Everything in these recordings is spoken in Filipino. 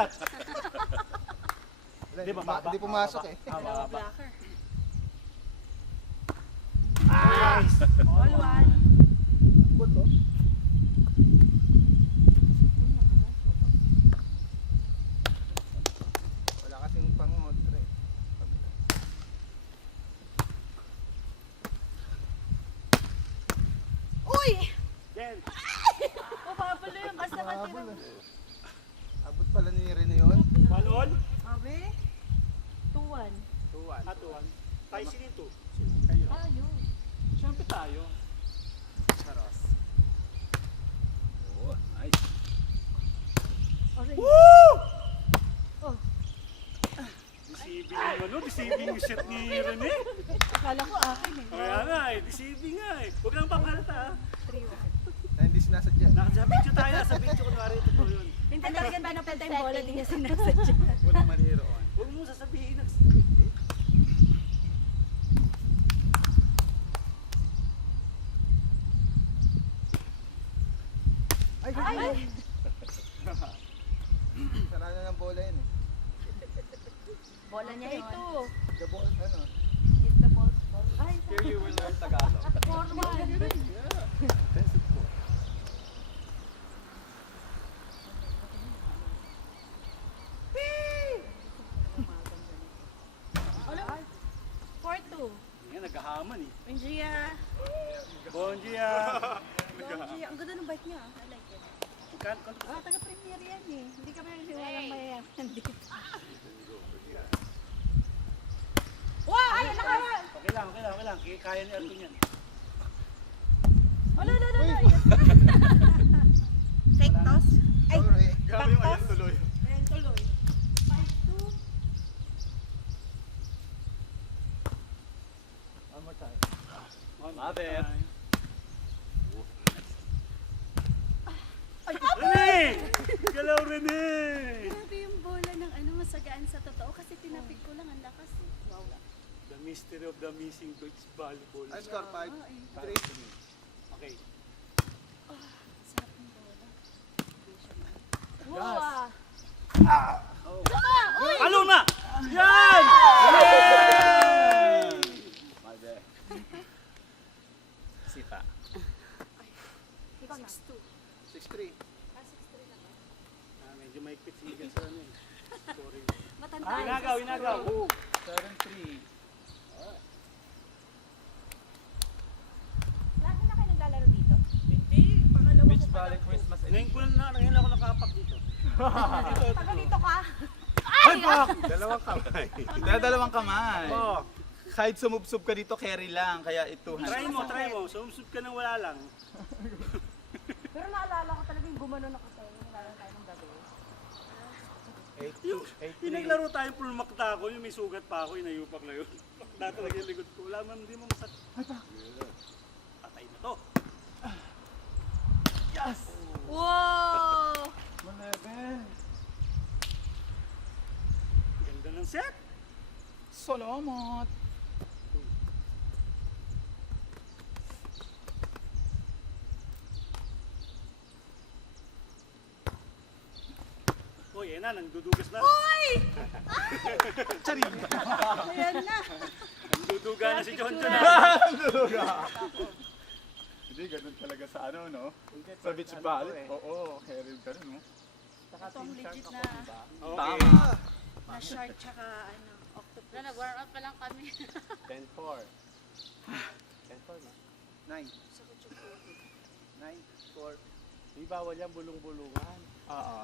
payat. Di ba, Hindi pumasok eh. Dalawa blocker. Nice! All one. Buto. Wala kasing pang-odre. Uy! Jen! Mapapalo yun, basta Mahabol matira. eh. Abot pala ni Rene yun. Balon? Abe? 2-1. 2-1. Ah, 2-1. Tayo sinito. Kayo. Ayun. Siyempre tayo. Saros. Oh, nice. Orange. Woo! Oh. Deceiving yung ano, deceiving yung shot ni Rene. Akala ko akin eh. Kaya nga eh, deceiving nga eh. Huwag lang papalata ah. 3-1. Na hindi sinasadya. Nasa video tayo, nasa video kunwari totoo yun. Hindi talaga ba na pwede yung bola, di niya sinasadya. Walang maniroon. Huwag mo sasabihin na. Ay! Ay! Sara na ng bola yun eh. Bola niya ito. The ball, ano? Hit the ball. Ay, Here you will learn Tagalog. 4-1. Defensive po. Ano? 4-2. Yan, naghahaman eh. Benjia. Bon dia! Benjia. Ang ganda ng bike niya. I like it. Taga-premier yan eh. Hindi ka ba nagsiwalang mayayaman dito? Wow! Ay, nakawan! Okay lang, okay lang, okay lang. Kaya ni Arthur yan. Wala. Fake toss? Ay, Sorry. Grabe yung ayan tuloy. ayan tuloy. 5-2. One more time. Mother. Rene! Galaw, Rene! Grabe yung bola ng ano, masagaan sa totoo kasi tinapik ko lang, ang lakas eh. Wow. The mystery of the missing beach volleyball. I score 5. Ah, eh. 3. Okay. Sarap ng bola. Wow! Palo na! Yan! Mother. Sita. Ikaw na. 6-3. Medyo maikpit si Miguel sa ano eh. Sorry. Matanda. Inagaw, inagaw. 7-3. Lagi na kayo naglalaro dito? Hindi. Pangalawa Beach ko pa Valley lang. Christmas Ngayon ako nakapak dito. Taga dito ka? Dalawang kamay. Dalawang kamay. Oh, Kahit sumubsob ka dito, carry lang. Kaya ito. try mo. Sumsub ka nang wala lang. Pero naalala ko talagang gumanon ako sa'yo. Wala lang tayo ng gagawin. Yung naglaro tayong pulmakta ako, yung may sugat pa ako, inayupak na yun. Pakda talaga yung likod ko. Wala man, hindi mo masat. Patay na to. Yes! Wow! 11. Ganda ng set. Solomot. Uy, yan na, nangdudugas na. Uy! Charin. Ayan na. Nangduduga na si John John. Hindi, ganun talaga sa ano, no? Sa beach valley. Oo, carry ka rin, no? Itong legit na, Okay. Tama. na shark tsaka ano, octopus. Nag-warm up pa lang kami. 10-4. 10-4 na. 9. 9. 4. Di bawal yan, bulong-bulungan. Oo.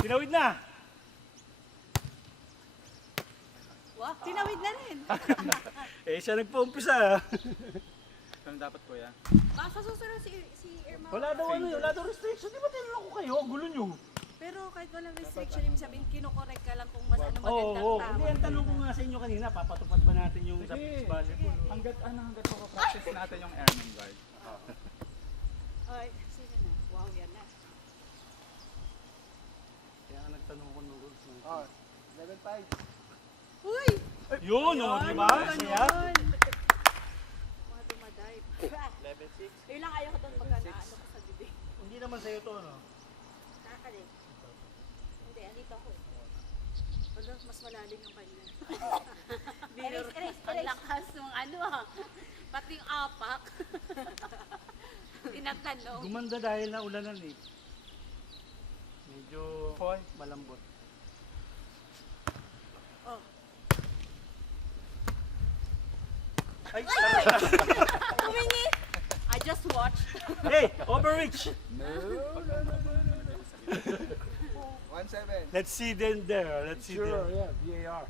Tinawid na! Wow, tinawid na rin. Siya nagpa-umpisa. Ano dapat, kuya? Baka sa susunod si Irma. Wala daw restriction. Di ba tinanong ko kayo? Gulo nyo. Pero kahit walang restriction, ibig sabihin, kinokorek ka lang kung mas ano Oo, magandang hindi, ang tanong ko nga sa inyo kanina, papatupad ba natin yung sa beach volleyball? Hanggat practice natin yung airman guard. Ay, sino na? Wow, yan na. Kaya nga nagtanong ko ng rules. Oh, 11-5. Uy! Yun, o, di ba? Siya? Mga dumadive. 11-6. Yun lang ayaw ko doon pagka naano ko sa bibig. Hindi naman sa'yo to, no? Saan eh? Hindi, andito ako eh. Wala, mas malalim yung kanya. Ang lakas ng ano ah. Pati yung apak. Tinatanong. Gumanda dahil na ulanan eh. Medyo malambot. Oh. Ay! Humingi! I just watched. Hey! Overreach! No. 1-7. Let's see them there. Let's see Sure, them. yeah, VAR.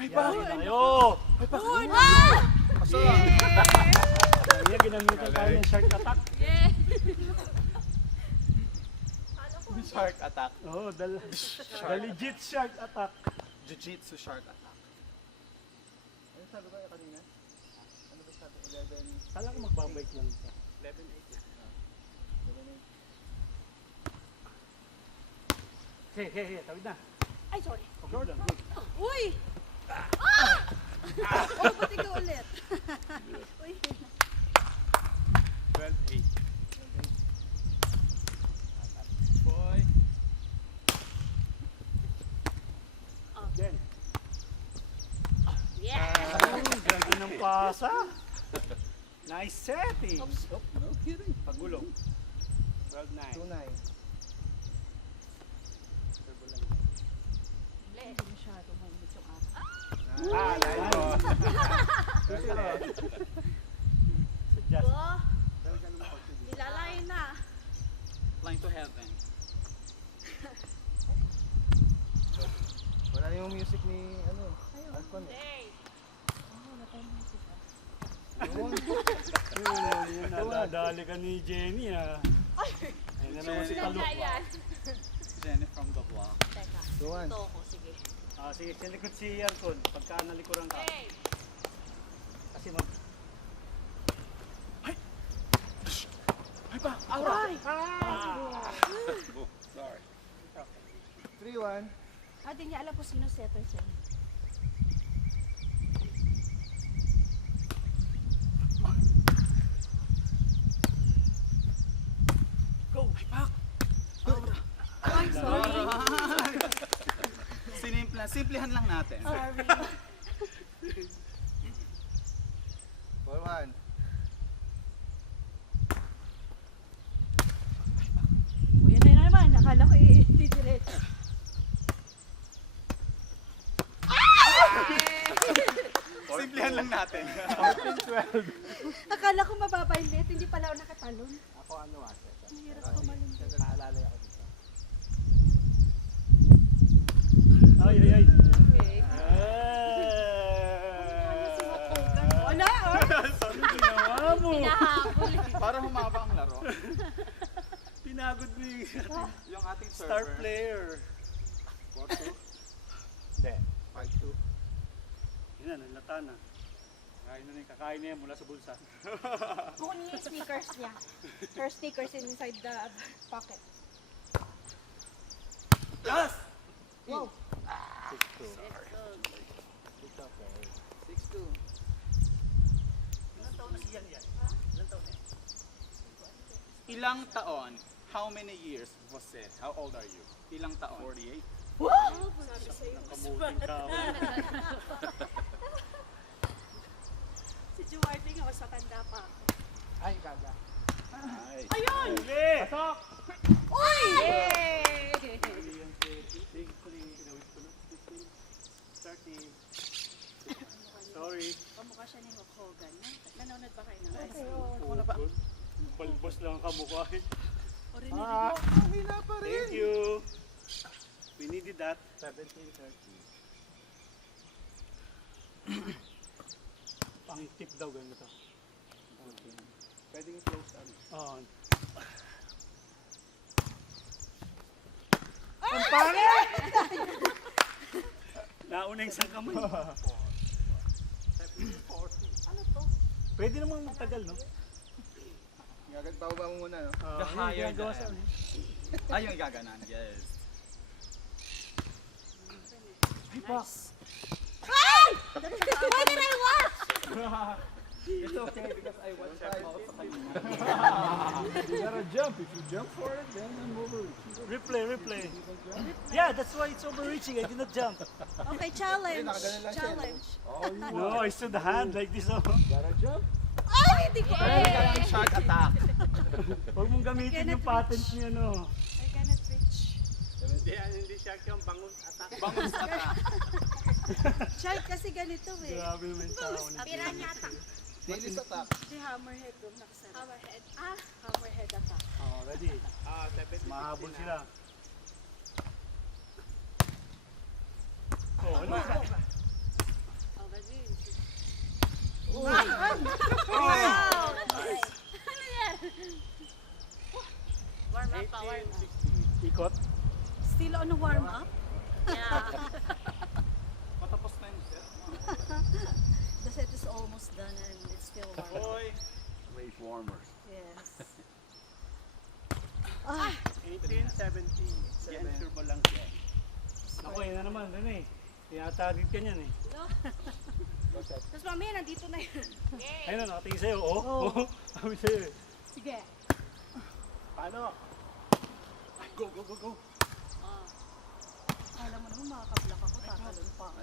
Ay, bakit na kayo? Pasok! Kaya ginamitan tayo ng shark attack. Yeah. Shark attack. Oo, the legit shark attack. Jiu-jitsu shark attack. Ano sabi ko kanina? Ano ba sabi? 11. Kala ko magbabike lang siya. 11-8. Hey, tawid na. Ay, sorry. Good lang, good. Uy! Ah! Oh, pati ka ulit. Uy. 12-8. Boy. Jen. Yeah. Ganda ng pasa. Nice setting. Oh, no kidding. Pagulong. 12-9. 2-9. Hindi masyado mainit yung aso. Ah, nice. Suggest. Oh, nilalayo na. Line to heaven. Wala na yung music ni, ano, Alcon. Hey. Yun. Nadadali ka ni Jenny ah. Ayun na naman si Yan Talo. nga yan. Jenny from the block. Teka, 2-1. ito ako, sige. Sige, silikod si Yarkon. Pagka nalikuran ka. Hey. Kasi mag... Ay ba? Aura! Sorry. 3-1. Ah, di niya alam kung sino setter siya. Go! Ay, pak! Ay, sorry. Simplihan lang natin. Sorry. 4-1. Uy, yan na naman. Akala ko i-diretso. Simplihan lang natin. Akala ko mababa yung net. Hindi pala ako nakatalon. Ako ano, Ate? Ang hirap tumalon. Naalala ako dito. Ay! Okay. Wala, oh. Ano ginawa mo? Pinahabol. Para humaba ang laro. Pinagod mo yung Yung ating star server. player. 4-2. Hindi. 5-2. Yun na, nalata na. Kakain na yan mula sa bulsa. Kukunin niya yung sneakers niya. Her sneakers inside the pocket. Yes! Wow. 6-2. It's okay. 6-2. Ilang taon na siya yan? Ilang taon na yan? Ilang taon? How many years was it? How old are you? Ilang taon? 48. Nakamuting ka ako. Si Duarte nga, mas matanda pa. Ay, gaga. Ay. Ayun! Hindi! Pasok! Uy! Yay! Hindi yan si... Inawit ko na. 30. Sorry. Kamukha siya ni Hulk Hogan. Nanonood ba kayo ng Okay, wrestling? oh. Ano ba? Balbos lang ang kamukha eh. O rin Mahina pa rin. Thank you. We needed that. 17-30. Ang tip daw ganito to. Pwedeng close ano. Oo. Ang pangit! Nauna yung isang kamay. Ano to? Pwede namang magtagal, no? Gagad-baba mo muna, no? The higher ginagawa the sa end. Ay, yung igaganan. Yes. Nice. Ay! Why did I watch? Ito, okay because I watched her out sa kanina. You gotta jump. If you jump for it, then I'm over. Replay. Yeah, that's why it's overreaching. I did not jump. Okay, challenge. nakaganon lang siya. Challenge. Oh, you No, I stood the hand like this. Oh. gotta jump. Ay, hindi ko. Kailangan shark attack. Huwag mong gamitin yung patent niya, no. I cannot reach. Hindi shark yung bangus attack. Bangus attack. Shark kasi ganito eh. Grabe naman yung tao na. Piranha attack. Daily attack. Si hammerhead doon nakasara. Hammerhead. Hammerhead attack. Oh, ready. Mahabol sila. Oh, ano? Oh, ready. Wow! Ano yan? Warm up pa, warm up. Ikot. Still on a warm up? Yeah. Patapos na yung set. The set is almost done and it's still warm. Boy. Wave warmers. Yes. Ah, 18, 17. Yan, sure ba lang yan? Ako, yun na naman. Ano eh. Tinatarget ka niyan eh. tapos mamaya nandito na yun. Okay. Ayun na, nakatingin sa'yo. Oh. Sabi sa'yo eh. Sige. Paano? Go, go, go, go. Alam mo naman makakablock ako, tatalon pa ako.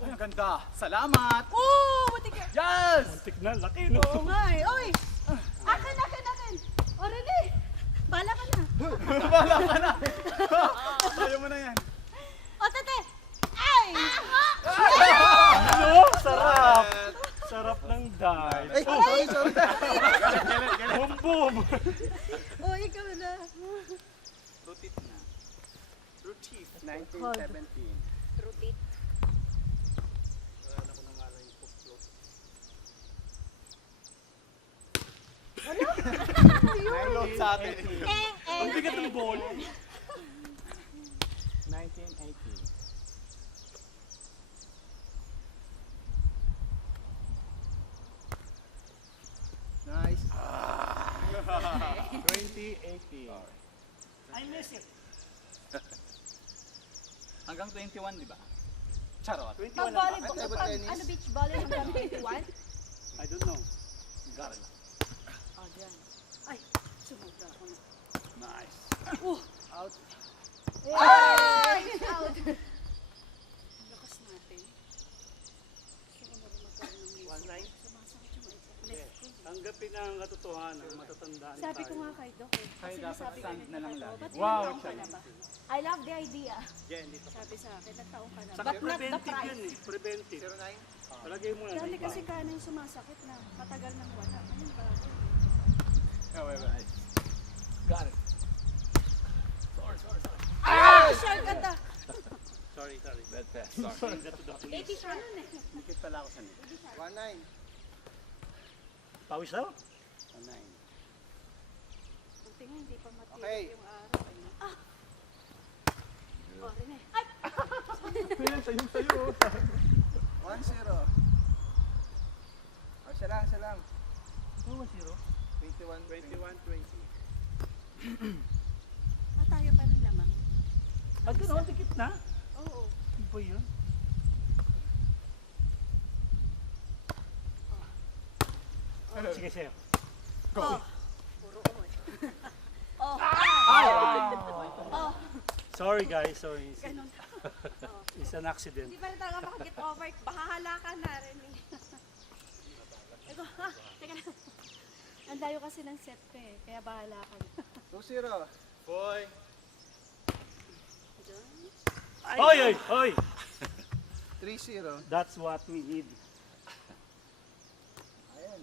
Ay, ang ganda. Salamat. Oh, matik ka. Yes! Muntik na, laki no. Oo nga eh. Oy! Akin! O, Rene! Bala ka na. Wala ka na. Ayaw mo na yan. O, tate! Ay! Ano? Sarap! Sarap ng dive. Ay, sorry. Boom, boom! O, ikaw na. Rotate na. Rotate. 1917. Rotate. Load sa atin. Ang bigat ng ball. 1918. Nice. 2018. I miss it. Hanggang 21, di ba? Charot. 21 Pag na ba? volleyball, Table pag tennis. ano beach volley hanggang 21? I don't know. Got it. O, dyan. Ay, sumubra ako na. Nice. Out. Ay! Out! Lakas natin. Gusto ko na rin magkaroon ng music. 19? Sumasakit yung maipa. Left ko. Tanggapin na ang katotohanan. Matatandaan Sabi ko tayo. nga kay Doc eh. Tayo Kasi dapat nasabi ko stand na lang kay Doc, lagi. ba't Wow, ilang taon ka na ba? I love the idea. Jen, dito. Sabi sa akin, nagtaon ka na. Saka But not the preventive price. yun eh. Preventive. 09? Palagay mo na. Dati kasi ka na yung sumasakit na matagal nang wala. Ayun ba? Wait. Got it. Ah! Shark attack! Sorry. Bad pass. Sorry. That to the police. 80 siya nun eh. Dikit pala ako sa nito. 19. Pawis daw? 19. Buti nga hindi pa matira Okay. yung araw. Ayun. Ah! Oh, Rene. Ay! Ayan, sa'yo. 1-0. Oh, siya lang. Ano 0? 21-20. Ah, tayo pa rin lamang. Ah, gano'n, dikit na? Oo. Ano ba yun? Sige, sa'yo. Oh. Puro ko eh. Oh. Oh. Sorry guys, sorry. Ganun. It's an accident. Hindi pa rin talaga makag-get over. Bahala ka na rin eh. Eko, ha? Teka na. Ang layo kasi ng set ko eh. Kaya bahala ka na. 2-0. Boy. Oy! 3-0. That's what we need. Ayan.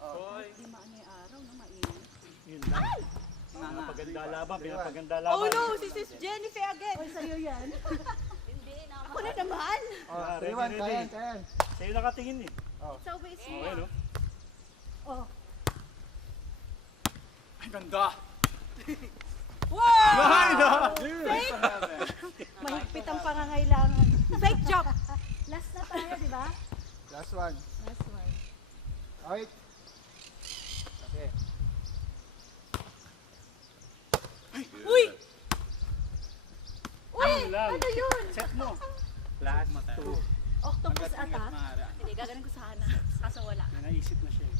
Boy. Hindi maano yung araw, no? Mainit. Yun lang. Pinapaganda laban, pinapaganda laban. Oh no! Si Sis Jennifer again! Oy, sa'yo yan. Hindi, Ako na naman! Ah, ready, 3-1, ready. kayan. Sa'yo nakatingin eh. It's always me. Okay, no? Oh. Ang ganda. Wow! Fake! Mahigpit ang pangangailangan. Fake job! Last na tayo, di ba? Last one. Last one. Wait. Okay. Uy! Uy! Yun lang. Ano yun? Set mo. Last mata. Octopus Hanggat ata? maaari. Hindi, gaganin ko sana. Kaso wala. Yan na naisip na siya.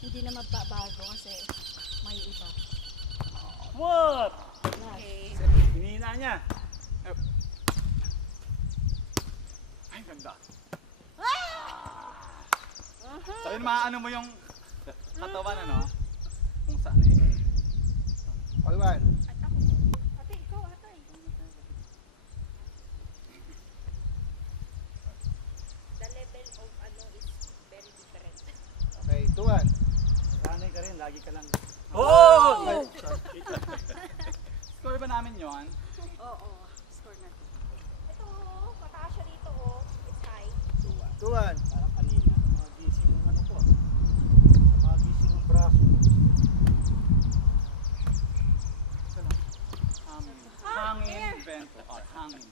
Hindi na magbabago kasi may iba. What? Okay. Hinihina niya. Ay, ganda. So yun, maano mo yung katawan, ano? Kung saan eh. All one. At ako. Ate, ikaw ata. The level of ano is very different. Okay, 2-1. Sanay ka rin, lagi ka lang. Oh! Ay, Score ba namin yon? Oo. Score na. Ito, mataas siya dito, oh. It's high. 2-1. Parang kanina, mga gising ng ano ko. Mga gising ng braso. Hangin vento or hangin.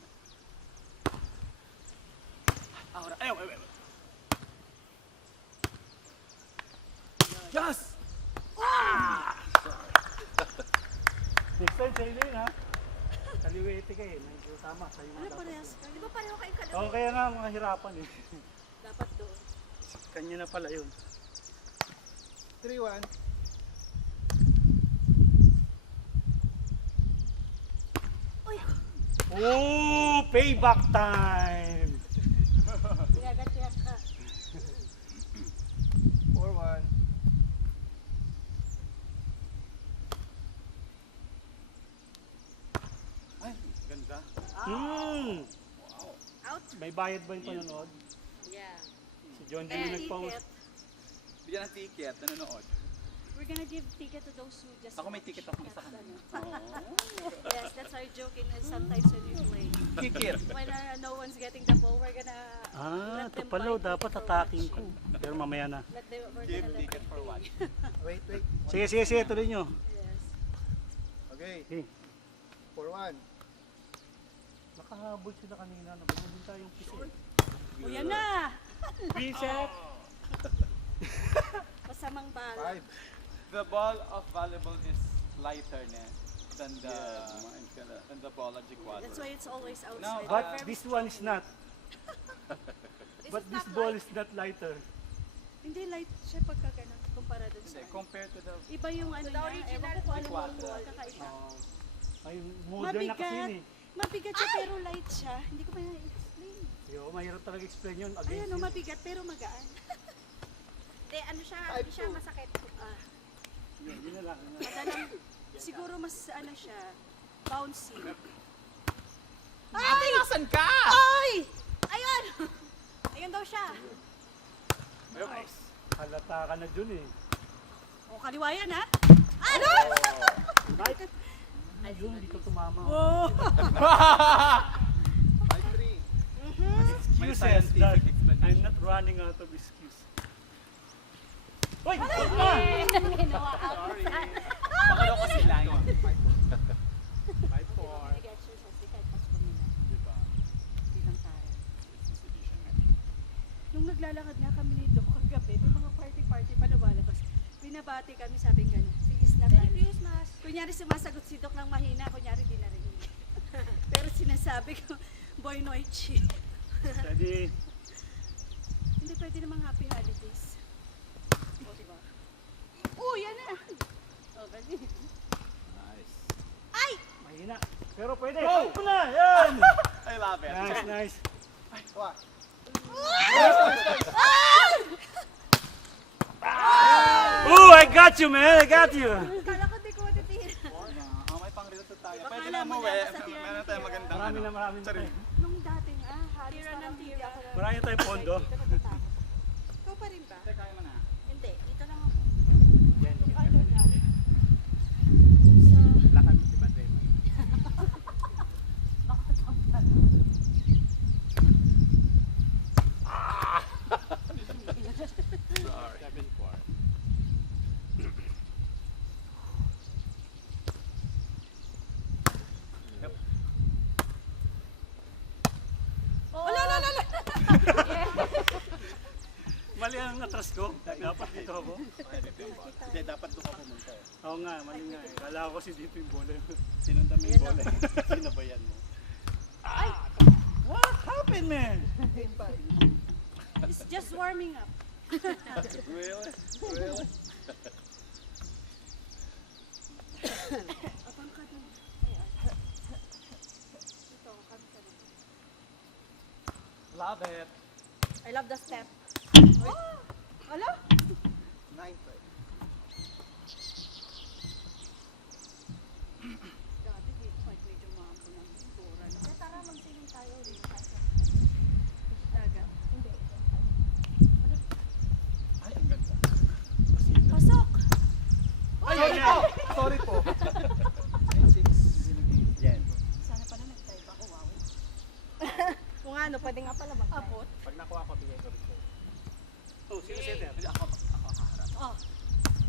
Ahora, wait. Yes! Next time, sa'yo na yun ha. Kaliwete ka eh, medyo tama. Sa'yo Ano mga dapat. parehas ka? Di ba pareho kayong kalawa? Oo, kaya nga mga hirapan eh. Dapat doon. Kanya na pala yun. 3-1. Oh, payback time! Gagatiyak ka. 4-1. Ay, ganda. Out? May bayad ba yung panonood? Yeah. Si John G yung nag-post. Bigyan ng ticket, nanonood. We're gonna give ticket to those who just Ako may ticket ako isa kanina. Yes, that's our joke in sometimes when we play. Ticket. When no one's getting the ball, we're gonna Ah, let ito them pala, buy dapat ticket for attacking ko. watching. Pero mamaya na. We're Give gonna let ticket them for pay. what? Wait. Sige, tuloy nyo. Yes. Okay, Okay. 4-1. Nakahabol sila kanina. Nabulin tayong piso. O yan na! Reset! Masamang bala. 5. The ball of volleyball is lighter than the ball of Jiquad. That's why it's always outside. No, We're But very this one is not. But is this not ball light. is not lighter. Hindi light siya pagka ganun kumpara dun sa Hindi, compared to the... iba yung ano The niya. original Ewan ko kung ano Quadra. yung ball kakaiba. Ay, modern na kasi yun eh. Mabigat siya pero light siya. Hindi ko pa na-explain. Yo, mahirap talaga explain yun. Ayan Against no, yun. mabigat pero magaan. Hindi, ano siya, hindi siya masakit. Yun na lang. Madalang, siguro mas ano siya, bouncy. Ate, nasan ka? Ay! Ayun! Ayun daw siya. Nice. Halata ka na dun eh. O, kaliwa yan ha? Nice. Ayun, hindi ko tumama. Oh! 5-3. May Excuses scientific that explanation. I'm not running out of excuse. Uy! Ginawa out. Sorry. Baka daw kasi line. 5-4. Nag-exercise, di kahit pas pamina. Diba? Bilang tayo. Exhibition nga. Nung naglalakad nga kami ni Doc kagabi, may mga party-party pa lumalabas. Binabati kami, sabing gano'n. Feliz na Merry tayo. Christmas. Kunyari sumasagot si Doc ng mahina, kunyari di narinig. Pero sinasabi ko, Boy Noichi. Jadi, Hindi pwede namang happy holidays. O, diba? Oh, yan na! O, ganyan. Nice. Ay! mahina. Pero pwede. Go! Go na! Yan! I love it. Nice, nice. Wah. Ooh, I got you, man. I got you. Kala ko di ko matitira. May pang-result tayo. Baka Pwede alam na mo umuwi. na, sa tira Meron ni tayong Tira. magandang Marami na, marami na. Sorry. Nung dati nga, halos Tira ng parang hindi tira. ako Marami tayong pondo. Dito natatakot. Ikaw pa rin ba? Kasi kaya mo na. Hindi, dito lang ako. Yan, Yung ano na. Sa Lakad si Badre. Sorry. 7-4. Mali ang atras ko. Dapat dito ako. Hindi, dapat doon ka pumunta eh. Oo nga, mali nga eh. Kala ko si dito yung bola. Sinundan mo yung bola. Sinabayan mo. What happened, man? It's just warming up. Really? Really? Abang ka din. Ito, kami ka din. Love it. I love the step. Oh! Ala? 9-5. Dati dito, kahit medyo maampo ng tura. Kaya tara, magsiling tayo. Dagat. Hindi. Ay, ang ganda. Pasok! Ay, yan! Sorry po. 9-6. Yan. Sana pala nag-type ako, wow. Kung ano, pwede nga pala mag Abot? Pag nakuha ko, bigay ko rin po. Oh, sino setter? Hindi, ako kaharap. Oh.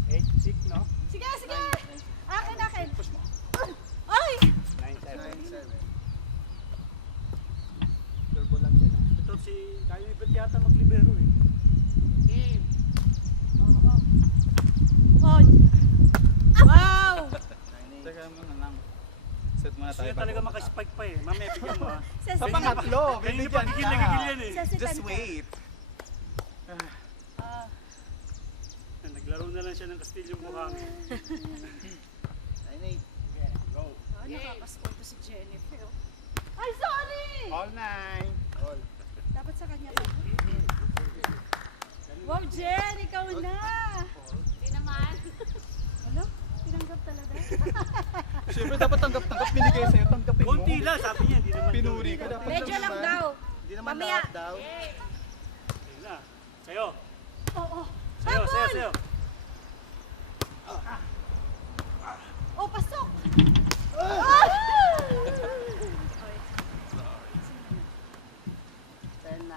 8-6, no? Sige, sige! Akin! Push mo. Ay! 9-7. Turbo lang yan. Ito si Kayo Ibet yata maglibero eh. Game. Oo. Oh. Wow! 9-8. Teka muna lang. Set muna tayo. Sino talaga makaspike pa eh. Mamaya bigyan mo ha. Sa pangatlo. Kanina bibigyan pa ka. gigil yan eh. Just wait. Naglaro na lang siya ng Castilyong Buhangin. 9-8. Go. Ah, nakakascore to si Jennifer. Oh. Ay, sorry! All 9. All. Dapat sa kanya to. Wow, Jen! Ikaw na! Hindi naman. Ano? Tinanggap talaga? Siyempre dapat tanggap binigay sa'yo. Tanggapin mo. Konti lang, sabi niya. Hindi naman. Pinuri ka dapat. Medyo lang daw. Hindi naman Mamaya. lahat daw. Ayun na. Sa'yo. Oo. Sa'yo, sa'yo, sa'yo. Oh, pasok! 10-9.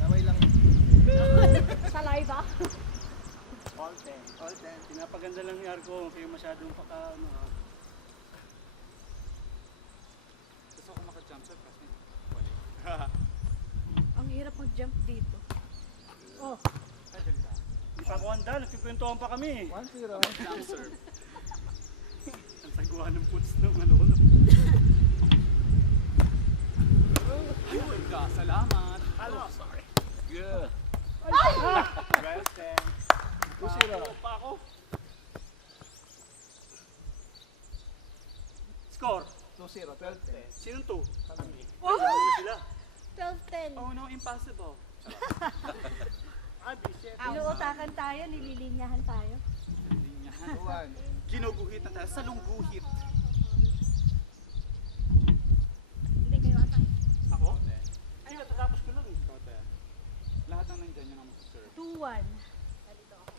Damay lang. Sa live ah. All 10. All 10. Pinapaganda lang ni Arco. Kayo masyadong ano ha. Gusto ko maka-jump shot kasi wala. Ang hirap mag-jump dito. Oh, Ay, ganda. Hindi pa ako handa. Nagkikwentuhan pa kami. 1-0. Jump serve. Ang sagwa ng puts ng ano. Ayun ka, salamat. Ano? Sorry. Good. Well 10. 2-0. Pa ako. Score. 2-0. 12-10. Sinong to? Kami. Oh! Ano sila? 12-10. Oh no, impossible. Inuutakan tayo, nililinyahan tayo. Linyahan. 2-1. Ginuguhit na tayo. Salungguhit. Hindi kayo atay. Ako? Ay, natatapos ko lang eh. Kote. Lahat ng nandyan yun ang mag-serve. 2-1. Nalito ako.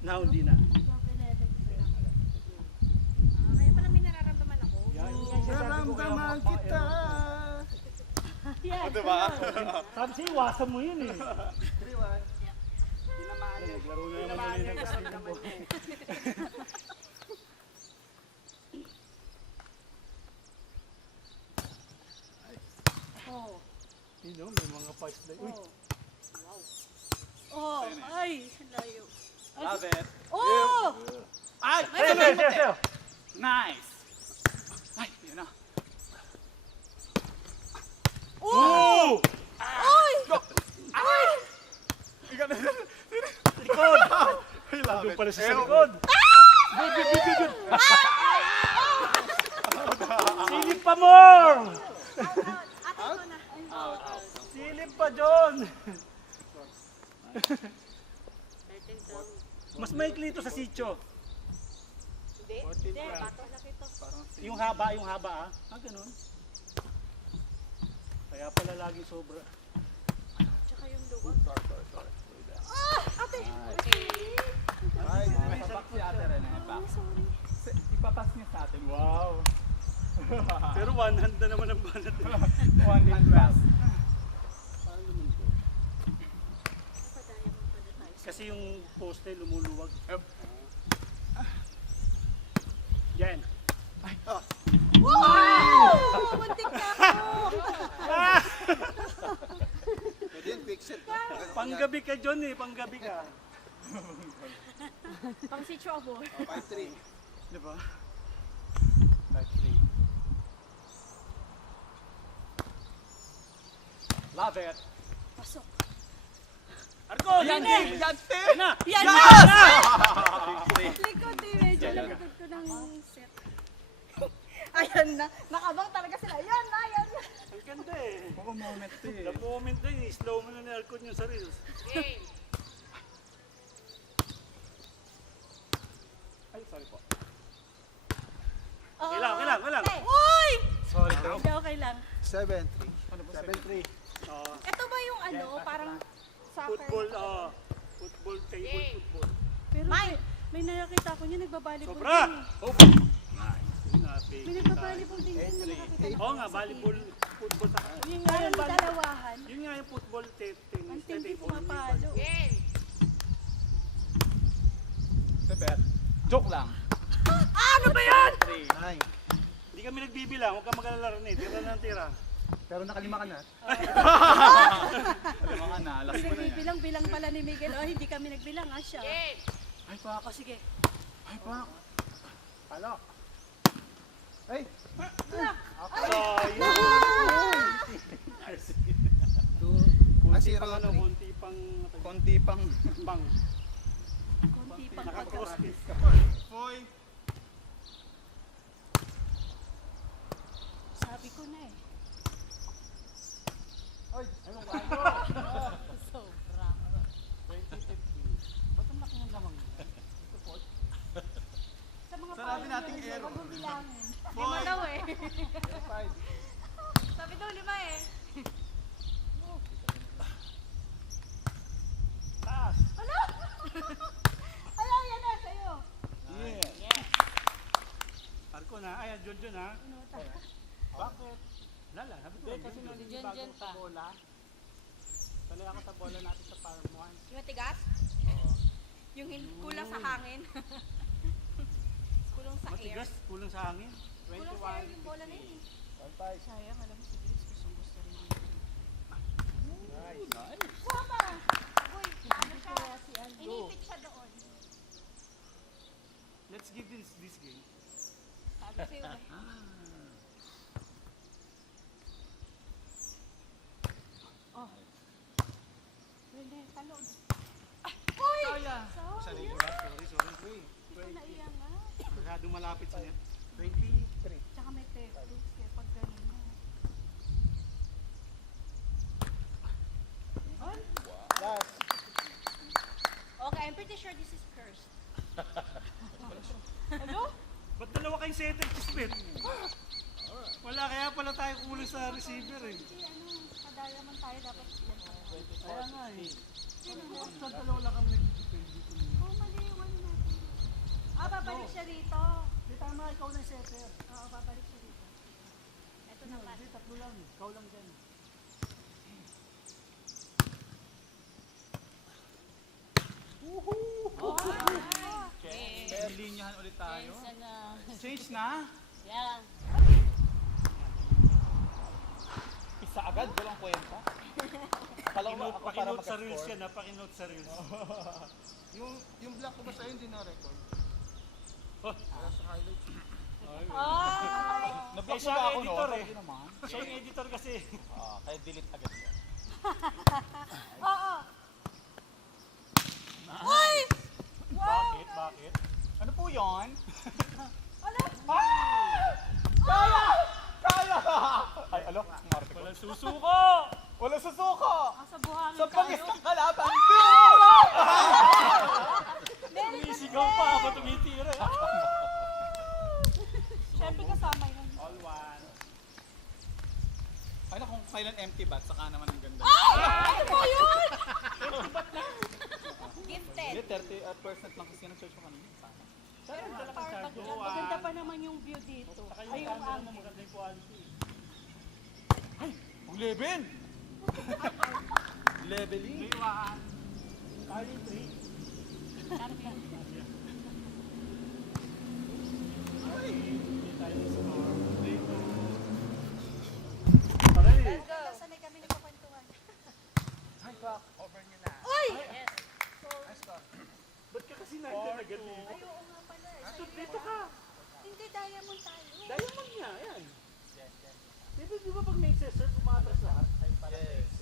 Now, hindi na. 12-11 pa lang. Kaya pala may nararamdaman ako. Yan. Naramdaman kita. Yan. O, diba? Sabi siya, iwasan mo yun eh. 3-1. Tinamaan niya. Naglaro na naman Tinamaan yun niya ng yung Castilyong nararamdaman Buhangin. niya. Oh. Sino? May mga parts na. Uy, Oh, ay, layo. Love it. Oh! Ay! sa'yo, sa'yo, sa'yo, sa'yo. Nice! Ay, yun na. Oh! Ay! Likod! I love Doon it. pala siya sa likod. Good, good, good, good, good. Silip pa more! Ate ko na. Silip pa, John! Mas maikli ito sa sitio. Hindi. Hindi. Bato na kito. Yung haba ah. Ah, ganun. Kaya pala laging sobra. Tsaka yung luwag. Ay, Ipapak si Ate Rene. Ipapas niya sa atin. Wow! Pero one hand na naman ang banat. One hand pass. Paano naman to? Napadayaman pa na tayo. Kasi yung poste lumuluwag. Yup. Yan. Wow! Muntik na ako! pwede yun, quick set. Panggabi ka, John eh. Panggabi ka. Pang sitio ako. 5-3. Diba? 5-3. Love it. Pasok. Arko, Yan, Nene! Tim! Yan, Tim! Yan na! Yan! Yan na! Likod eh, medyo likod ko ng set. Ayan na. Nakabang talaga sila. Yan na, yan na. Ang ganda eh. Oo, moment to eh. The moment na yun, slow mo na ni Arcon yung sarili. Ay, sorry po. Oo. Kailang. Uy! Sorry, bro. Hindi, okay lang. 7-3. Ano po, 7-3. Ito ba yung ano, parang soccer? Football, table football. Pero may nakakita ko niya, nagbabalibol Sobra! din eh. Oh, nice. May nagbabalibol din yun na nakakita ko. Oo nga, volleyball, football sa Yung nga yung dalawahan. Yun nga yung football, tennis, Ang tindi table. pumapalo. Tebet. Joke lang. Ano ba yan? 9. Hindi kami nagbibilang, huwag ka mag-alala rin eh. Tira na ng tira. Pero nakalima ka na. Ano nga na, last mo na yan. Bilang pala ni Miguel. Oh, hindi kami nagbilang ha siya. Ay, pak. O sige. Ay, pak. Palo. Ay! Kunti zero, pang ano, three. kunti pang Konti pang... bang. Konti pang Nakakross pagka. kiss. Foy. Sabi ko na eh. Ay! Anong ba? Sobra. 20-50. Ba't ang laki ng lamang niya? Sa mga Sarado nating yun, aero. Huwag mong bilangin. Foy. Lima daw eh. 5. Sabi daw lima eh. Taas! Ano? Ala, yan na sa'yo. Yeah. Arko na, ay, John ha. Ano, Bakit? Lala, sabi ko. Kasi naninibago sa bola. Sanay ako sa bola natin sa farm 1. Yung matigas? Yung kulang sa hangin? Kulang sa air? Matigas, kulang sa hangin. Kulang sa air yung bola na yun. 1-5. sayang, alam mo si Grace, gusto rin yun. Kuha pa! Uy, ano siya? Inipit siya doon. Let's give this game. Sabi sa'yo eh. Oh. Hindi, talon. Uy! Sorry. Ito na iya nga. Masyadong malapit sa net. 23. Tsaka may teflons, kaya pag ganun na. Last. Okay, I'm pretty sure this is cursed. Ba't dalawa kayong setter kispit? Wala, kaya pala tayo kulang sa receiver eh. Kasi ano, sa-diamond tayo dapat yan. Kaya nga eh. Sino mo? Sa dalawa lang kami nag-defend dito. Oh, mali, one natin. Ah, babalik siya dito. Di tama, ikaw na yung setter. Oo, babalik siya dito. Ito naman. Hindi, tatlo lang. Ikaw lang dyan. Lilinyahan ulit tayo. Change na. Yeah. Isa agad, walang kwenta. Akala ko ako para Pakinote sa reels mag-score. yan ha, pakinote sa reels. Yung black ko ba sa'yo hindi na-record? Oh. Wala sa highlights. Ay! Nablock Eh, siya mo ba ako, no? editor eh. Sabi naman. Siya yung editor kasi. Kaya delete agad yan. Oo. Uy! Bakit? Ano po yun? Ano? Kaya! Kaya! Ay, alo, ngarte ko. Walang susuko! Wala susuko! Sa buhangin Sa pangis tayo. ng kalaban! Tumisigaw pa ako tumitira eh. Siyempre kasama yun. All one. Ay, kung kailan empty bat, saka naman ang ganda. Ano po yun? Gifted. Hindi, 30% lang kasi na-search ko kanina. Sana. Maganda pa naman yung view dito. Saka Ay, yung yung camera mo angle. maganda yung quality. Ang level! Leveling! Iwaan. Tayo 3. Hindi tayo score. Aray! Sanay kami nagkakwentuhan. Hi, Pak. Over nyo na. Uy! Nice talk. Ba't ka kasi nandiyan agad eh? Ay, oo nga pala eh. Ito, dito ka. Hindi, diamond tayo. Diamond niya, ayan. Dito, di ba pag may accessor, pumatras lahat? Yes.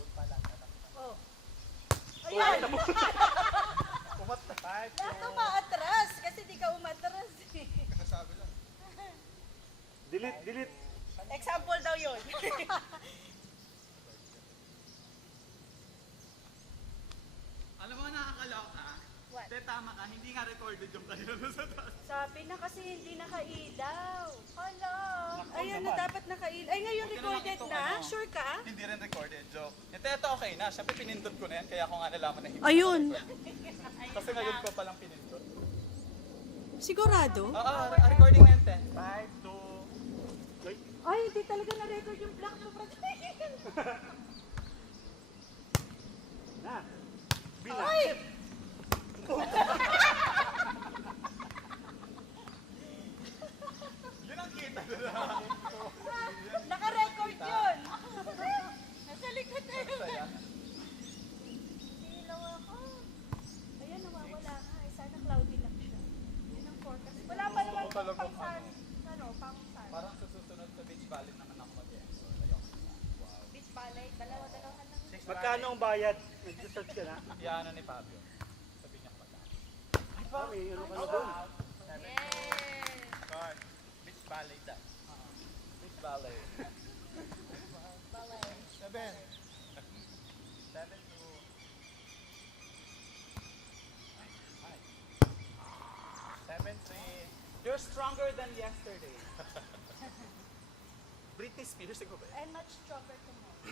yan. Five, Kaya ka maatras kasi di ka umatras. Delete. Example daw yun. Alam mo, nakakaloka. What? Hindi, tama ka. Hindi nga recorded yung kanina sa taas. Sabi na kasi hindi nakailaw. Hala. Nako Ayun na naman. dapat nakailaw. Ay ngayon Okay na lang recorded itong na? ano. Sure ka? Hindi rin recorded, joke. Ito okay na. Siyempre pinindot ko na yan, kaya ako nga nalaman na hindi. Ayun. Kasi ngayon ko palang pinindot. Sigurado? Oo, recording na yun, te. 5, 2, Ay, hindi talaga na-record yung black mo, brother. na. Bilang. Ay! Yun ang kita. Naka-record yun. Nasa likod na yun. Saya. Ilaw ako. Ayan, nawawala nga. Eh, sana cloudy lang siya. Yun ang forecast. Wala pa naman Oo, talagang pang sun. Ano, pang sun. Parang susunod sa beach ballad naman ako mag-explore. Ayoko na. Wow. Beach ballet. Dalawa-dalawa lang. Magkano ang bayad? Nag-search ka na? Iyaano ni Fabio. Sabi niya kung magkano. May ano ka na doon? Yes. Beach ballet daw. Beach ballet. Ballet. 7. 7 to... 7-3. You're stronger than yesterday. Britney Spears, ikaw ba? And much stronger tomorrow.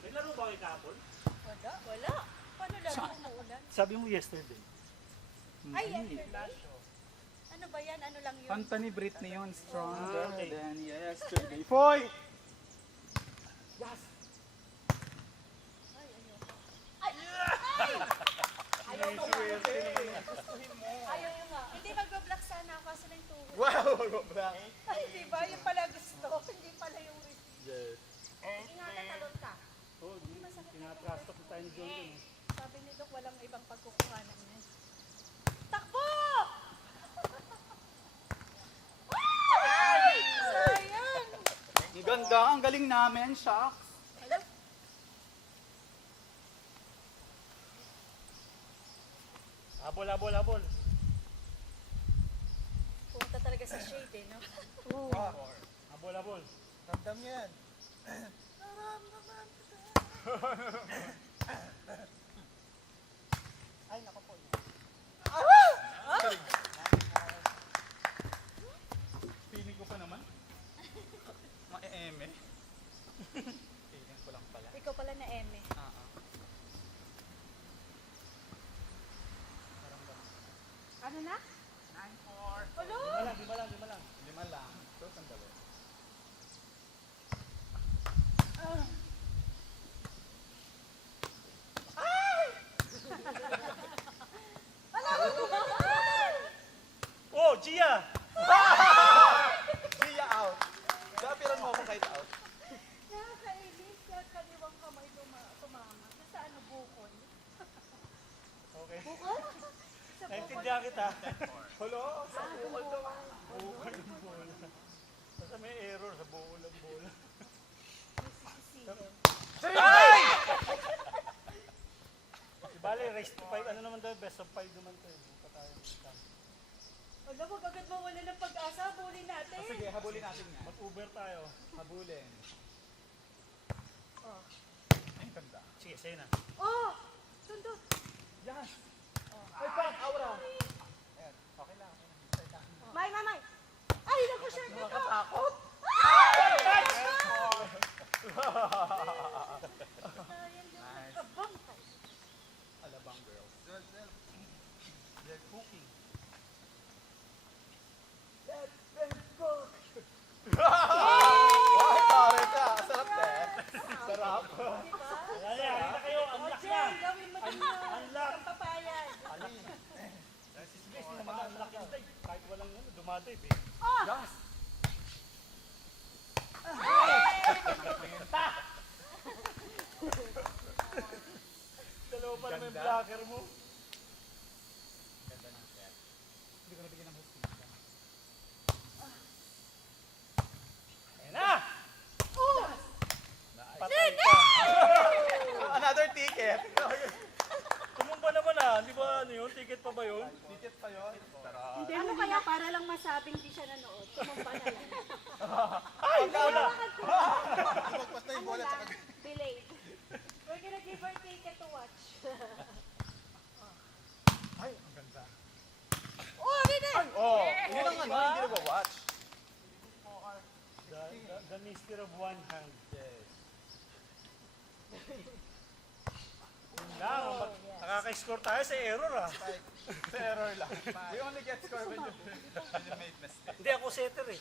May laro ba kayo kahapon? Wala. Wala. Paano lalo umuulan? Sabi mo yesterday. Ay, yesterday. Ano ba yan? Ano lang yun? Kanta ni Britney yun, stronger Ah, okay. than yesterday. Foy! Ay, ayoko. Ay! Ay! Ayaw mo nga. Ayaw mo nga. Hindi, magbablak sana ako kasi lang tuhod. Wow! Black. Ay, di ba? Yung pala gusto. Hindi pala yung receipt. Yes. Ingatan talon ka. Oh, tinatrastok na tayo ni John dun. Sabi ni Doc, walang ibang pagkukuhanan niya. Takbo! Ay! Sayang! Ang ganda, ang galing namin, shucks. Alam, Habol. pumunta talaga sa shade eh, no? Habol. Ramdam yan. Ay, naku po. Feeling ko pa naman. Ma-eme. Feeling ko lang pala. Ikaw pala na eme. Ano na? 9-4. Hello? Lima lang. 5 lang. So, sandali. Oh, Gia! Gia out. Dapiran mo ako kahit out. Nakakainis ka kaliwang kamay tumama. Sa ano, bukol? Okay. Bukol? Sa bukol? Naintindihan kita. Hello? Sa bukol to. Bukol ng bola. Basta may error sa bukol ng bola. Bale, race to 5. Ano naman daw? Best of 5 naman to. Hindi pa tayo kita. Wala, wag agad mawala ng pag-asa. Bulin natin. Sige, habulin natin nga. Mag-Uber tayo. Habulin. Oh. Ay, ganda. Sige, sa'yo na. Oh! Sundot. Yes. Ay, pang, aura. Ayan, okay lang. May! Ay, naku, short na to. Nakatakot. Sayang yung kabang ka. Alabang girls. They're cooking. Ay, pare ka. Sarap eh. Sarap. Diba? Halina kayo. O, Unlock na. Jen, gawin mo din yun. Unlock. Ang papayag. Alin? Si Smith, hindi naman unlock yung dive. Kahit walang ano, dumadive eh. Yes. Dalawa pa naman yung Ganda. blocker mo. Ganda ng set. Hindi ko nabigyan ng hustisya. Ayan na! Oh! Patay ka. Another ticket. yun? Ticket pa ba yun? Ticket pa yun. Tara. Hindi ano kaya para lang masabing di siya nanood. Tumumpa na lang. Ay, wala! Pagpas na yung bola Ano sa lang, delayed. We're gonna give her ticket to watch. Ay, ang ganda. Oh, hindi! Oh, hindi lang ano, hindi nag-watch. The mystery of one hand. Yes. Yun lang, nakaka-score tayo sa error ah. Sa error lang. We only get score when you made mistake. Hindi ako setter eh.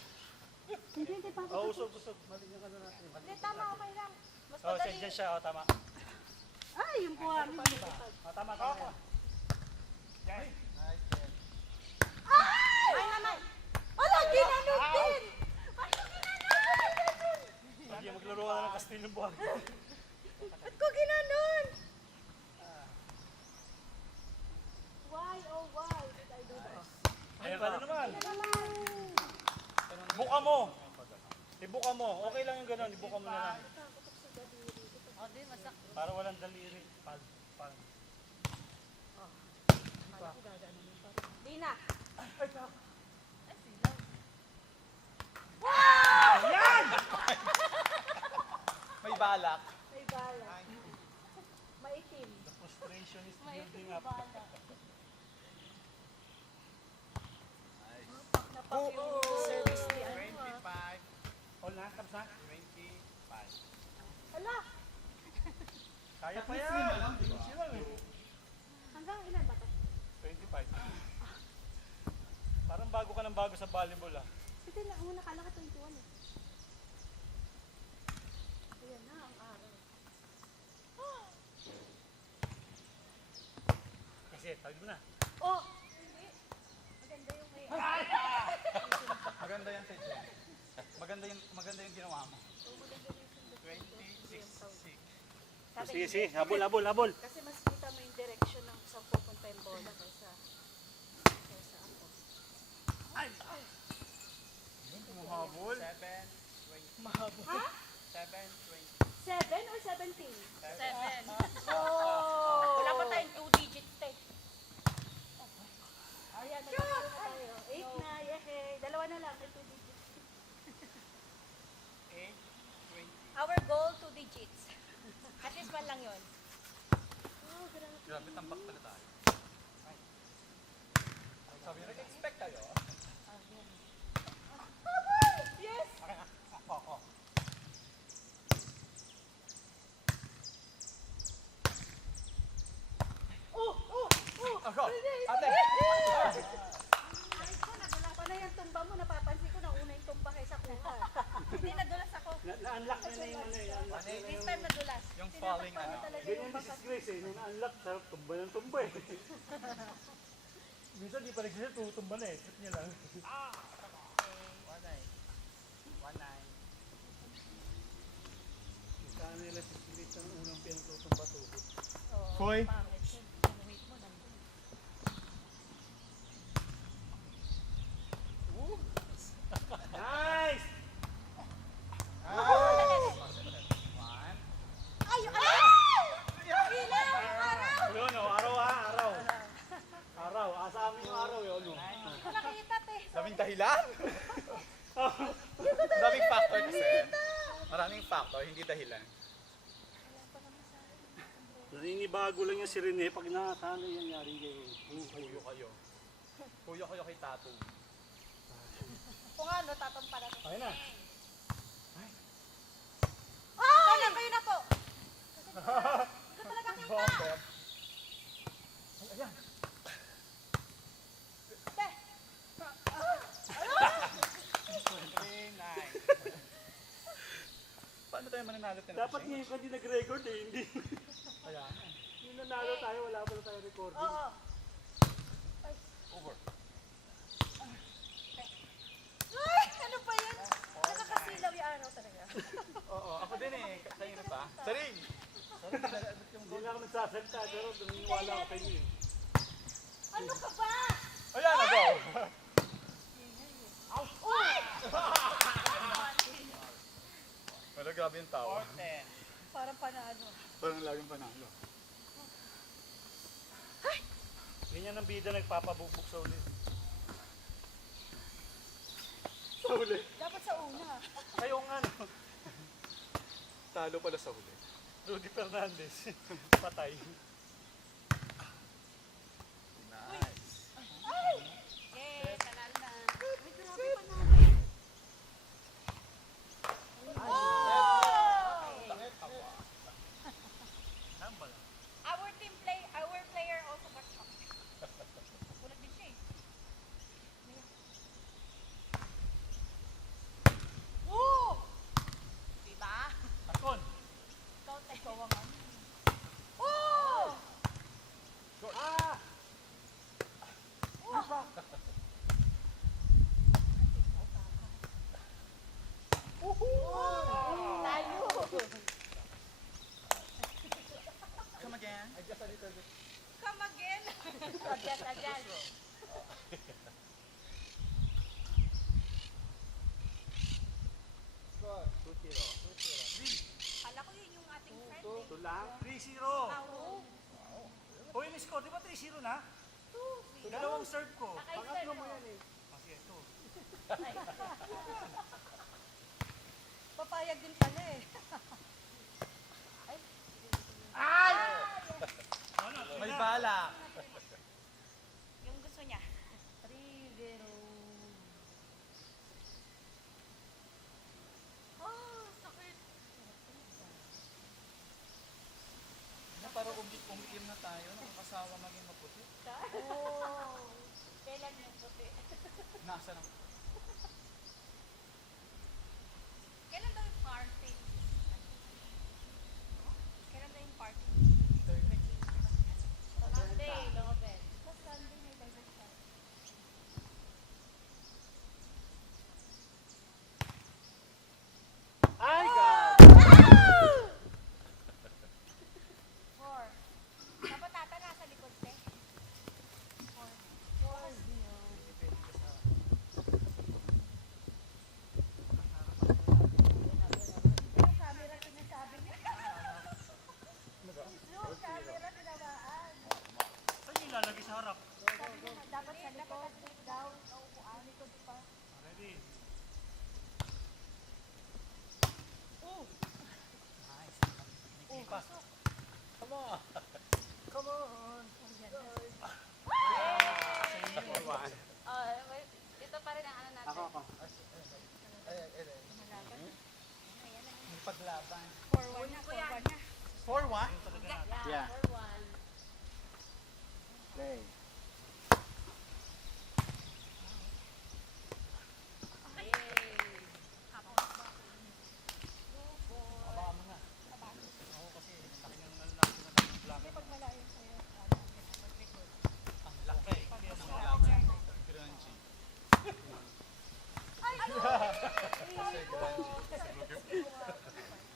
Hindi, pa. Oh, usog. Malinya ka na natin. Hindi, tama, okay lang. Mas Oh, madali. dyan siya. Oh, tama. Ay, yung buhangin. Oh, tama. Yan. Nice game. Ay, naman! Ala, ginanod din! Ano ginanod? Hindi, maglaro ka na ng kastil ng buwan. Ba't ko ginanon? Why, oh why did I do that? Ayan ka na naman. Ano naman? Buka mo. Ibuka mo. Okay lang yung gano'n. Ibuka mo na lang. Nakakutok sa daliri. Para walang daliri. Pal. Di na. May balak. May bala. Maitim. The frustration is building up. Service di ano. 25. All na, tapos na. 25. Hala, Kaya pa yan. Easy lang eh. hanggang ilan ba to? 25. Parang bago ka ng bago sa volleyball ah. Hindi na, una kala ka 21 eh. Ayan na ang araw. Kasi, tawag mo na. Oh! Hindi. Maganda yung may... Maganda yan, Tejen. Maganda yung ginawa mo. 26. Sige. Habol. Kasi mas kita mo yung direction ng saan pupunta yung bola kaysa ako. Mahabol. 7, 20. Ha? 7, 20. 7 or 17? 7. Oh! Wala pa tayong 2 digits eh. Ayan, nagkakaroon na tayo. 8 na, yehey. Dalawa na lang, may 2 digits. 8, 20. Our goal 2 digits. At least man lang yun. Oh, grabe. Grabe, tambak pala tayo. Sabi nyo, nag-expect tayo. Yes! Oh! Ako! Ate! Ay ko, nagula pa na yung tumba mo. Napapansin ko na una yung tumba kaysa kuha. Hindi nadulas ako. Na-unlock na yung ano eh. Unlock. This time nadulas. Yung falling ano. Talaga Ganyan yung din si Grace eh. Nung na-unlock, sarap tumba ng tumba eh. Minsan di pa nagsisit, tutumba na eh. Trip niya lang. 1, 9. 1, 9. Saan nila si Grace ang unang pinagtutumba-tubo. Hoy! Pangit. Wait mo nandun. Nice! Ay! Ilaw! Araw! Yun o, araw ha, araw. Araw, asa amin yung araw yun. No? Hindi ko nakita, te. Daming dahilan? Daming factor kasi. Maraming factor, hindi dahilan. Naninibago lang yung si Rene pag nakakano yung nangyari kayo. Puyo kayo. Puyo kayo kay Tato. Kung ano, tatong para sa Ayun na. Kayo na po. Ito talaga kita. Bomber. Te. 9. Paano tayo mananalo tayo? Dapat ngayon ka din nag-record eh, hindi. Kaya, Yung nanalo tayo, wala pa na tayo recording. Oo. over. Ay! Ano pa yan? Nakakasilaw yung araw talaga. Oo, ako din eh. Kanina pa. Saring! Hindi na ako nagsasalita, pero naniniwala ako kayo eh. Ano ka ba? Ayan na, go! Uy! Pero grabe yung tawa. Parang panalo. Parang laging panalo. Ganyan ang bida nagpapabugbog sa ulit. Dapat sa una. Kayo nga no. Talo pala sa huli. Rudy Fernandez. Patay. Nice. Okay, tanalo na. Uy, grabe pa namin. Tama lang. Our player also got shot. Bulag din siya eh. Woo! Diba? Akon. Ikaw ang ano. Woo! Tayo! Come again. Come again! Adjust. Kala ko yun yung ating friend eh. Tulang. 3-0. Ako. O yung score, di ba 3-0 na? Dalawang serve ko. Naka-extend mo. Kasi ito. Papayag din pala eh. Ano? May bala. Yung gusto niya. 3-0. Oh, sakit. Parang umiim na tayo. Nakakasawa maging maputi. Oh. Kailan yung puti? Nasa lang. Kailan daw yung party? Kailan daw yung party? Monday, Loven. Sa Sunday may direct siya. Ay, God! 4. Dapat tata nasa likod, te. 4. Yung camera sinasabi niya. Yung camera tinawaan. Saan yung lalagay sa harap? Sabi niya, dapat sa likod daw. Naupuan. Likod pa. Ready? Pa. Come on. Come on. Ito pa rin ang ano natin. Ako. May paglaban. 4-1 na, 4-1 na. 4-1? Yeah. 4-1. Play. Abangan mo na. Ako kasi laki ng lalaki na ng black. Pag malayo sa'yo, Ang laki. Kaya nang laban. Crunchy.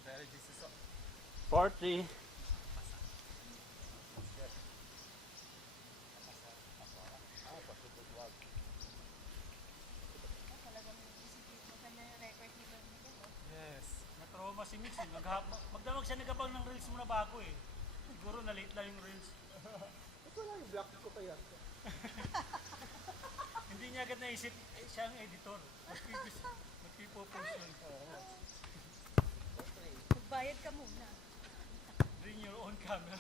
Very Jesus. 40. talagang isipin mo na yung record ni Miguel. Yes. Na-trauma si Mitch. Magdamag siya nagkapag ng reels mo na bago eh. Siguro na-late lang yung reels. Ito lang yung black ko pa yan. Hindi niya agad naisip, siya ang editor. Magpipopost yun. Magbayad ka muna Bring your own camera.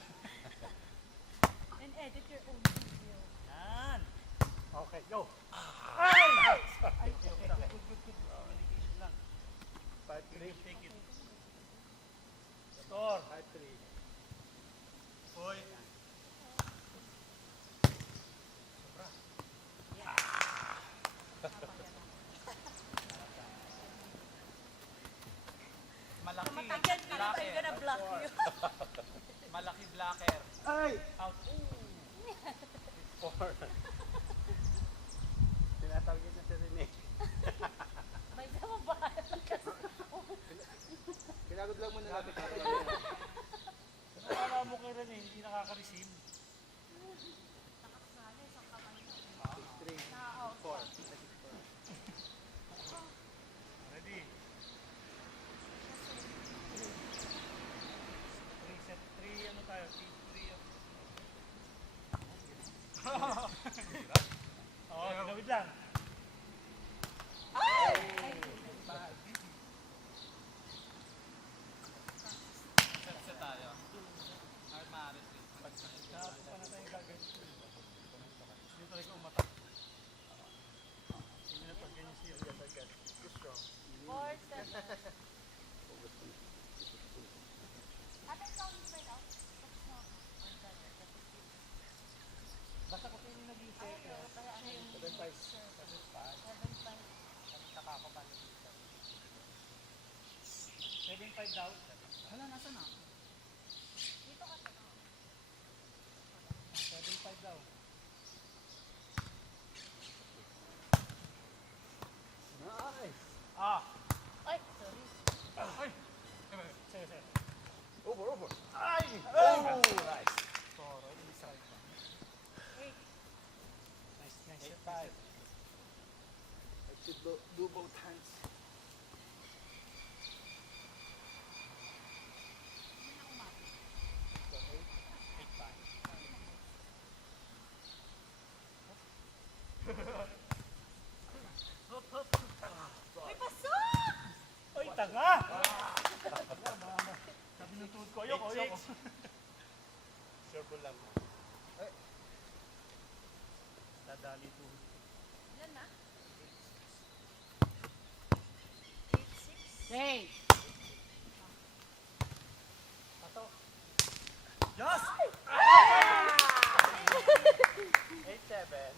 and edit your own video. Yan. Okay, go. Good. Communication lang. 5-3. Take it. Score. 5-3. Hoy. Malaki. Again, I'm gonna block you. Malaki blacker. Ay! Out. 4. Tinatawag na si Rene. May samabahan kasi. Pinagod lang muna natin. Akala mo kay Rene, hindi nakaka-receive. Nakasali sa kamay na. 6-3. 4. Ready? 3 set 3 ano tayo? 3 3. 7-5 daw. Hala, nasa na? Dito ka. 7-5 daw. Nice. Ah! Ay, sorry. Sige, sige. Over. Ay! Oh, nice. Toro, isa ka. Wait. Nice. 8-5. I should do both hands. May pasok! Ay, tanga! Sabi ng tuhod ko, ayoko. Sure lang. Dadali tuhod. Ilan na? 8-6. Hey! Pato. Yes! 8-7.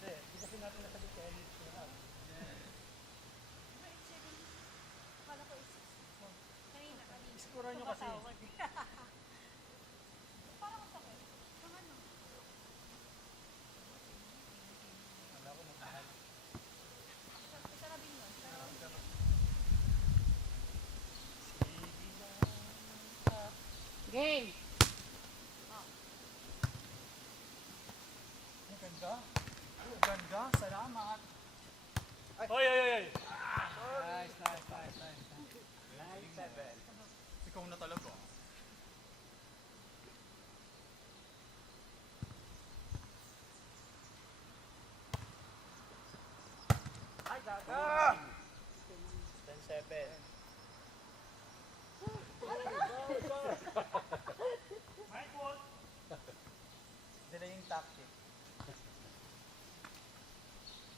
Hindi kasi natin nasagot kay Elliot. Diba 8-7? Akala ko 8-6. Kanina. Scorean nyo kasi. Parang masakit. Ang ano? Wala ko magmahal. Isa na din yun. Pero Game! Ang ganda. Ang ganda. Salamat. Oy! Nice. 9-7. Ikaw na talaga. Ay, daga! 10-7. Mike Wall! Delaying tactic.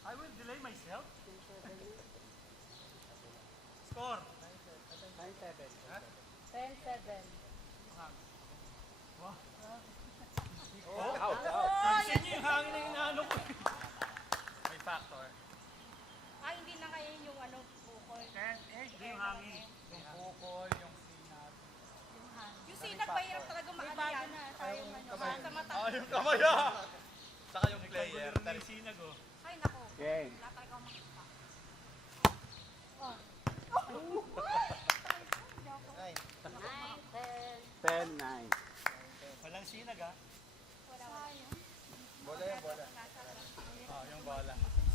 I will delay myself. Score! 9-7. 10-7. Oh, out. Pansin niyo yung hangin na inaano ko. May factor. ay, hindi na kaya yung ano, bukol. Hindi yung hangin. Yung bukol, yung sinat. Yung sinag, mahirap talaga maano yan. Na tayo sa mata. Yung kamay Saka yung player. Yung sinag oh. Ay, nako. Game. Wala talaga akong makita. Oh. 10-9. Walang sinag ah. Wala. Bola yan, bola. Oh, yung bola.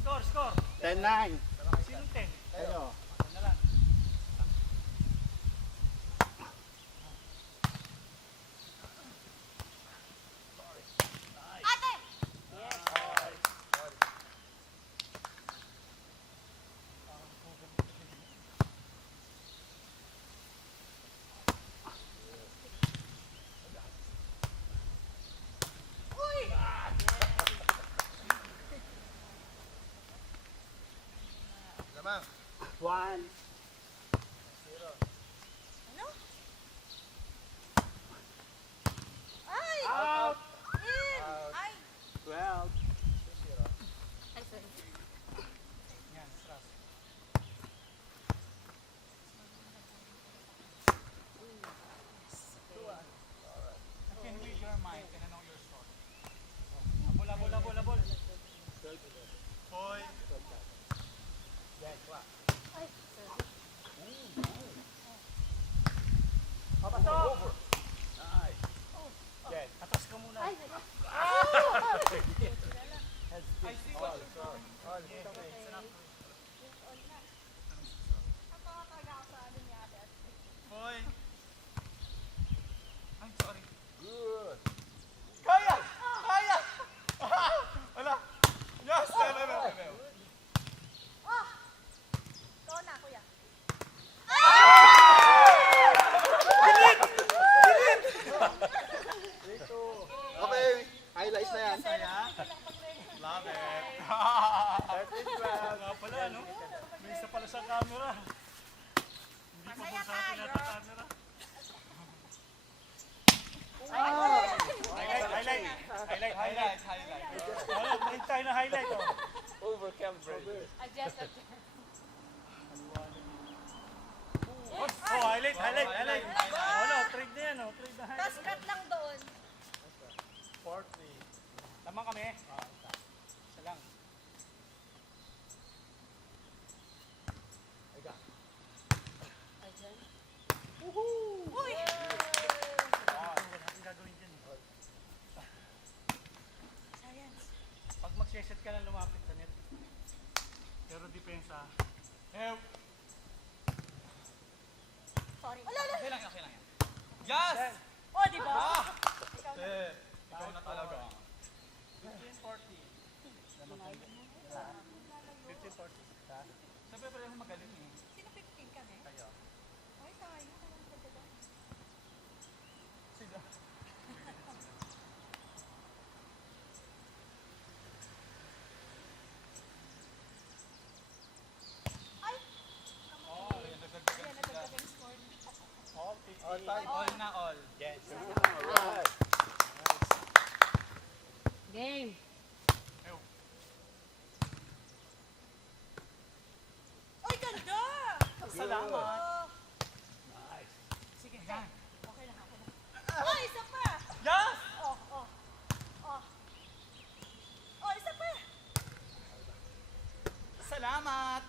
Score! 10-9. Sinong 10? Kayo. Ano na lang. Ate! Uy! Lamang. 1. Ano? Ay! Out. In! Out. Ay! 12. Ay, sorry. Yan, stress. I can read your mind and I know your story. Abol. Hoy. Ay, sorry. Over. Nice. Get. Atas ka muna. Ay, wala. I see what you're doing. All. Yung all na. Natawa talaga ako sa ano niya, ate. Hoy. Ay, sorry. Good. Kaya! Wala. Yes! Oh! Ikaw na, kuya. Okay. Highlights na yan. Kasi hindi ko lang pag-record. Love it. 13-12. Highlight. Ano, trade na yan, oh. Trade na highlight. Tapos cut lang doon. 40. Tama kami. Isa lang. Uy! Wala kang gagawin dyan. Science. Pag mag-set ka lang lumapit sa net. Pero depensa. Help! Sorry. Ala! Okay lang yan. Yes! Oh, di ba? Ikaw na talaga. 15-40. 15-40. Sabi pa rin magaling eh. Sino 15 kami? Kayo. Ay, tayo. Talang dalawa. Ay! Ayan, nagdadag yung score. All 50. All na all. Yes. Alright. Game. Ay, ganda! Salamat. Oh. Nice. Sige, yan. Okay lang. Oh, isa pa! Yes! Oh. Oh, isa pa! Salamat!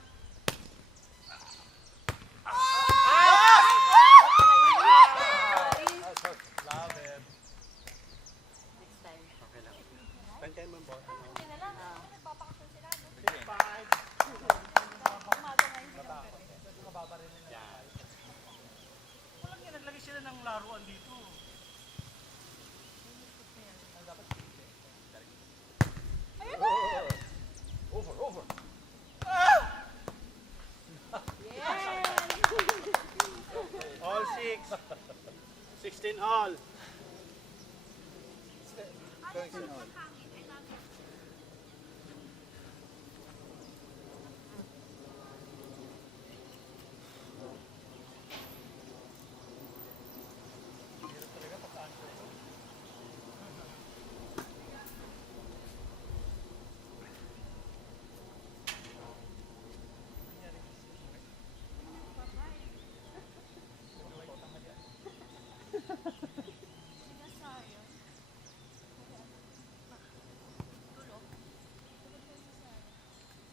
Love it. Next time. Pantay mo ba? Hindi na lang. Nagpapakasyon sila. No? 5. Umaga ngayon sila. Walang yan, naglagay sila ng laruan dito. Ayun na! Over. All 6. 16 all.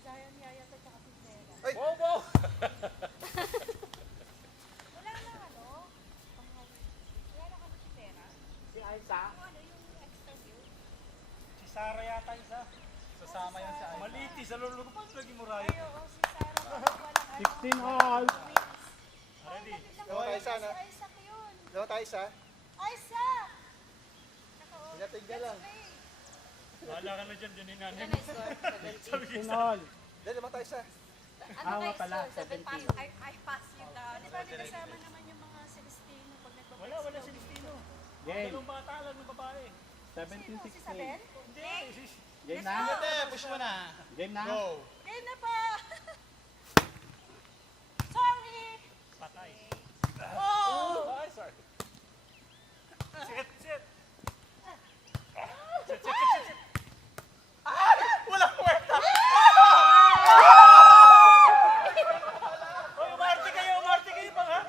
Zion, Yaya, at saka si Zera. Bobo! Wala na ano? Wala na kami si Zera. Si Aisa. Ano yung extra view? Si Sarah yata isa. Sasama yan sa Maliti sa lulog pa lagi mo rayo. Ay, oo, si Sarah. Walang ano. 16 all. Ready? Dawa tayo isa, no? Si Isaac yun. Dawa tayo isa. Isaac! Pinatig ka lang. Wala ka na dyan, dyan ni nanay. Ano yung score? 17. 16 all. Dahil dawa tayo isa. Ano kayo pala, score? 17. I pass you down. Di ba may kasama naman yung mga Celestino pag nagpapalito? Wala si Listino. Dalawang bata lang ng babae. Sino? Si Isabel? Hindi, Game Ate, push mo na. Game na. Go. Game na pa! Sorry! Patay. Oh! Ay, sorry. Sit. Sit. Walang puwerta! Oy, umarte kayo pang ha?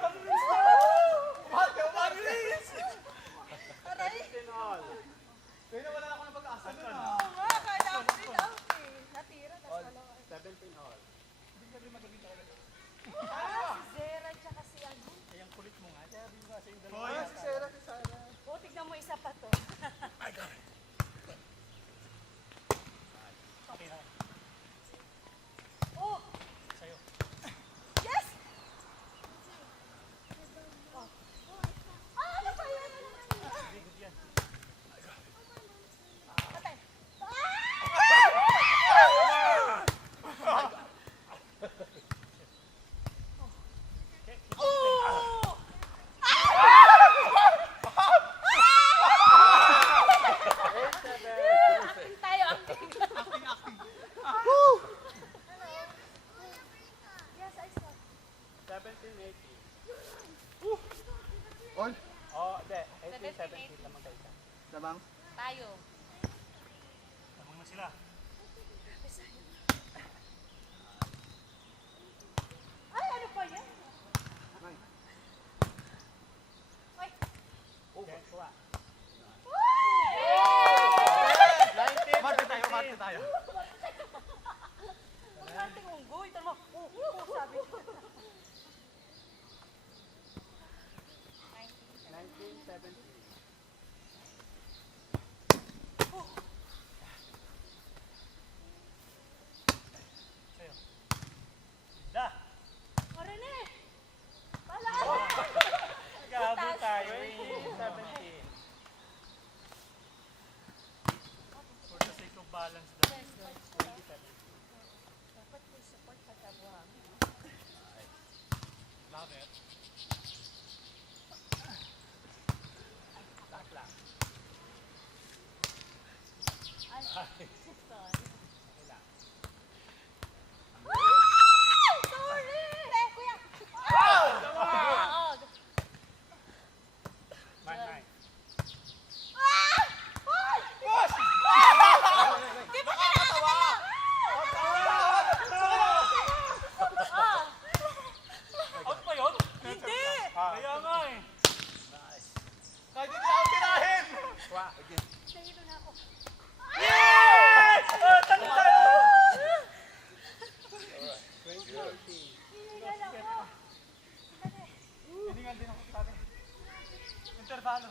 Pang-release. Aray! Kaya wala ako ng pag-asa nun ah. Oo nga, kala ko din out eh. Natira, tapos wala. 17 all. Ah, si Zera tsaka si ano. Ay, ang kulit mo nga. Sabi mo nga sa yung Ah, dalawa. si Sarah, si Sarah. Oh, tignan mo isa pa to. Okay na. Oh! Sa'yo. Yes! Oh. Ah, ano pa yan? Ano pa yan? Very good yan. Patay. Okay. Oh! Acting tayo, acting. Yes, I saw. 17-80. All. Oh, hindi. 17. 18-17 naman kayo isa. Lamang. Tayo. Tamang na sila. Ay, ano pa yan? balance daw. Dapat full support pagka buhangin. Love it. Stop lang. Ay, sorry. Sorry! Kuya! Oo. Man. Di ba kinakatawa? Out pa yun? Hindi! Kaya nga eh. Kahit hindi ako tirahin! Nahilo na ako. Tanong tayo! Hinihingal ako. Hiningan din ako sabi. Intervalo.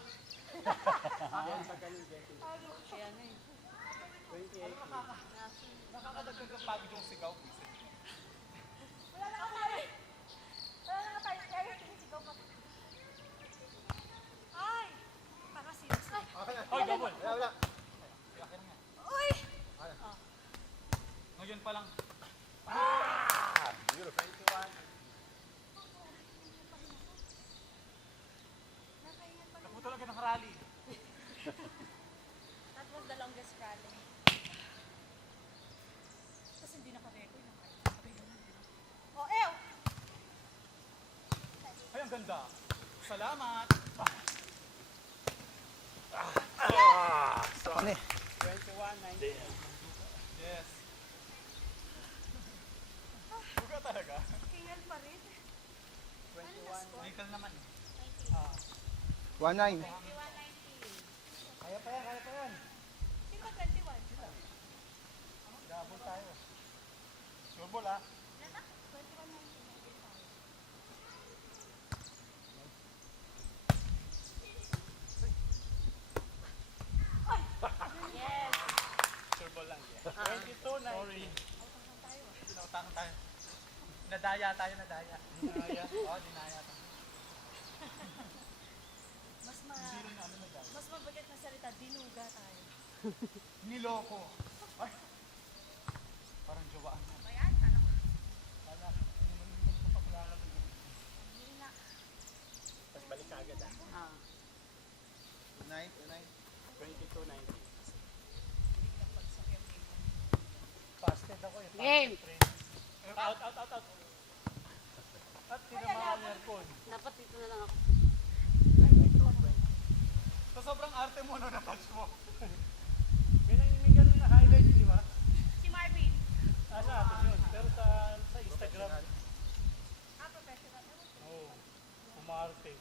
Kaya na eh. Nakakadagdag ang pagod yung sigaw. Wala na tayo. Wala na tayo. Kaya sinisigaw pa. Ay! Para serious. Ay! Hoy, double. Wala. Uy! Ngayon pa lang. Nakaingat pa. Naputo lang ka ng rally. That was the longest rally. Tapos hindi naka-record ng kahit. Oh, ew! Ay, ang ganda. Salamat. Yes. Buga talaga. Kingal pa rin. Ano na score? Nickel naman. 1-9. 21-19. Kaya pa yan. Sino ba 21? Double tayo. Sure ball ah. Ilan na? 21-19. Yes! Sure ball lang. 22 na. Sorry. Outang tayo ah. Pinautang tayo. Nadaya tayo, nadaya. Dinaya. Oo, dinaya tayo. Mas mabigat na salita, dinuga tayo. Niloko. Ay. Parang jowaan yan. Ayan, kala ko. Wala. Hindi ko pa pala na Hindi na. Tapos balik ka agad ah. 2-9. 22-19. Biglang bagsak yung game. Fasted ako eh. Game. Out. At tinamaan ni Ercon. Dapat dito na lang ako. So sobrang arte mo no na-touch mo. May nangingigan na highlight, di ba? Si Marvin. Sa atin yun. Pero sa Instagram. Professional. Oo. Umarte.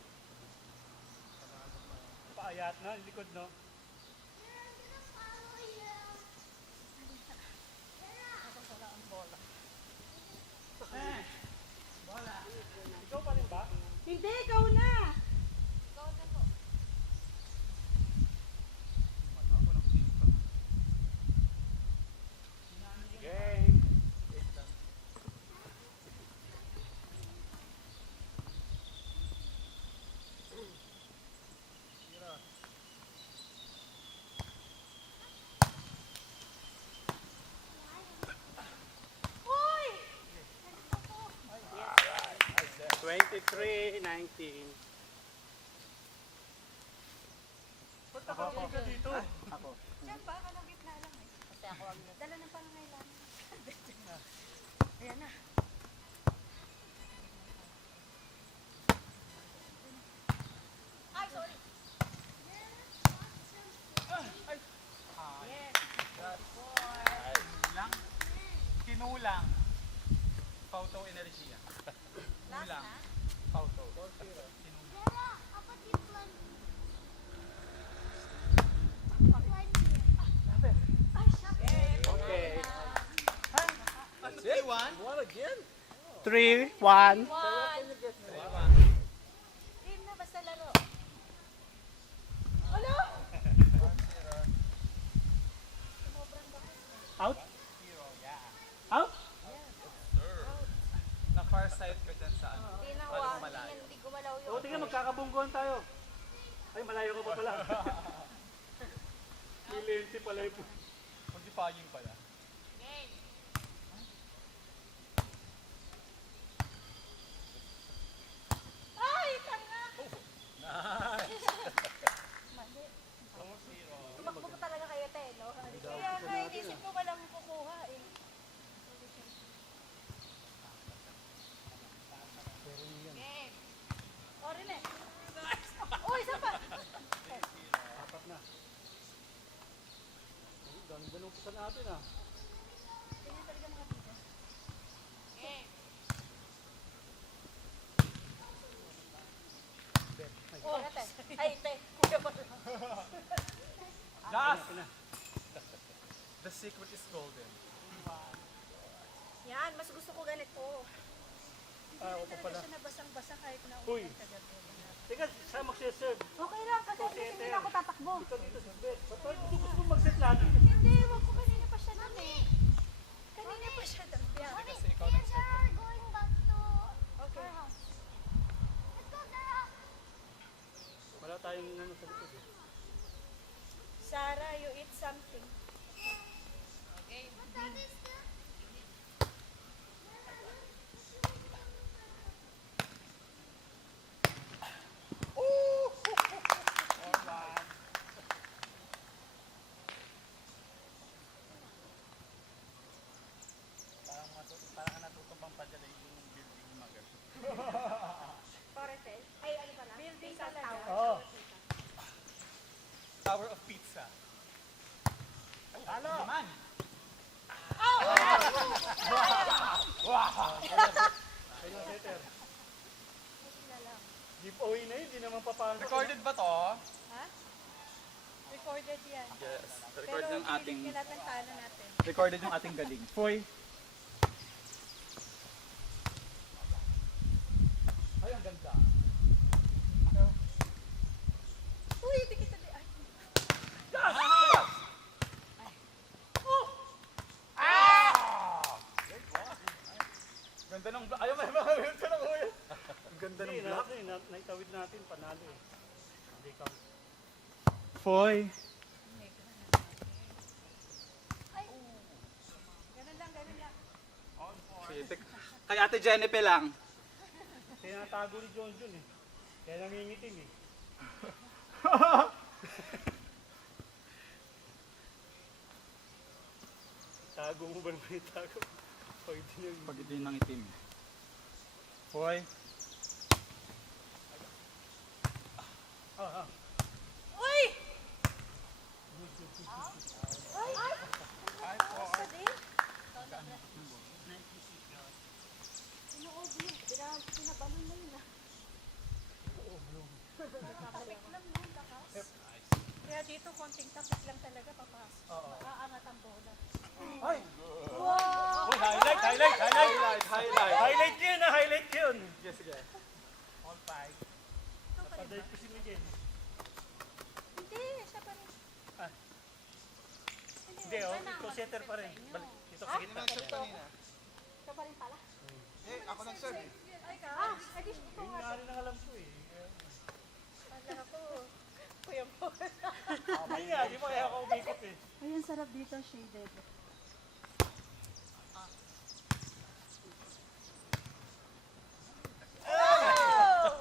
Paayat na, likod no? Ikaw pa rin ba? Hindi, ikaw na! Ikaw na po. Game. Uy! 23-19. Ba't nakapagod ka dito? Diyan ba? Anong gitna lang eh. Kasi ako ang Dala ng pangangailangan. Ayan na. Ay, sorry. Lang. Kinulang. Photo enerhiya. Last Kulang. na. Photo. Ay, shucks. Okay. Ano, 3-1? What again? 3-1. One. Game na, basta laro. Ano? Sobrang bakas na. Out? Out? Na-far side ka dyan sa ano. Hindi na Walang malayo. hindi gumalaw O, tingnan, magkakabungguan tayo. Ay, malayo ka pa pala. May lente pala yung... qualifying pala. Ay, tanga! Mali. Tumakbo pa talaga kayo, te, no? Kaya nga, inisip ko walang kukuha eh. O, Rene. Oh, isa pa! Apat na. Ganda nung pusa natin ah. Ganyan talaga mga bida. Oh, ate. Ay, te. Kuya pa. Last! The secret is golden. Yan, mas gusto ko ganito. Ah, ako Hindi pala. talaga siya nabasang-basa kahit na Uy. ulan kagabi. Teka, siya magsiserve. Okay lang, kasi hindi na ako tatakbo. Ikaw dito si Beth. Ba't gusto mo mag-set lagi? Hindi, wag ko kanina pa siya nun eh. Kanina pa siya dun. Yan. Kasi ikaw nag-set. going back to Okay. our house. Let's go, Sarah. Wala tayong ano sa likod eh. Sarah, you eat something. What's that is the... Parang natuto pang padala yung building magal. Correct. Ay, ano pala? Building talaga. Oo. Tower of Pizza. Talo! Naman! Kaya setter. Giveaway na yun, di naman papasok. Recorded ba to? Ha? Recorded yan. Yes. Pero Record yung ating, pilit niya natin talo natin. recorded yung ating galing. Foy! Ay, ang ganda. Uy, hindi kita di... Ay, Ganda ng block. Ayaw, may mga wheels ka na kuya. Ang ganda ng Hindi, block. naitawid natin, panalo eh. Hindi ka. Foy! ganun lang, ganun lang. Kay Ate Jennifer lang. Kaya natago ni John Jun eh. Kaya nangingitim eh. Tago mo ba naman yung tago? Pwede nyo yung... Pag hindi nang itim. Foy! Uy! Ay! Ay! Sa din? Sinuod mo. Pinabalon na yun ah. Tapik lang yun, lakas. Kaya dito, konting tapik lang talaga papasok. Aangat ang bola. Ay! Wow! Oh, highlight! Highlight! Highlight yun ah! Highlight yun! Sige, sige. All five. Napaday ko si Miguel. Hindi, siya pa rin. Hindi oh, ikaw setter pa rin. Balik dito sa gitna. Siya pa rin pala. Ako nag-serve. Ay, ka. Adi, ito Yun nga. nga rin ang alam ko eh. Wala ako. Kuya po. Hindi nga, di mo kaya ako umikot eh. Ayun, sarap dito, shaded.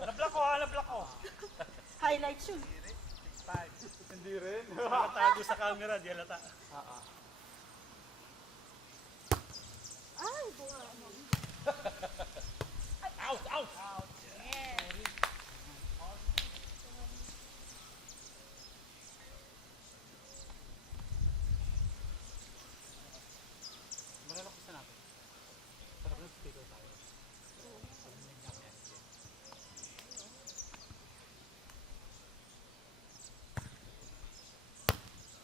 Nablock ko nablock ko. Highlights yun. Hindi rin. Nakatago sa camera, di halata. Ay, bunga mo. Out! Out! Marala ko sa natin. Sarap ng speaker tayo.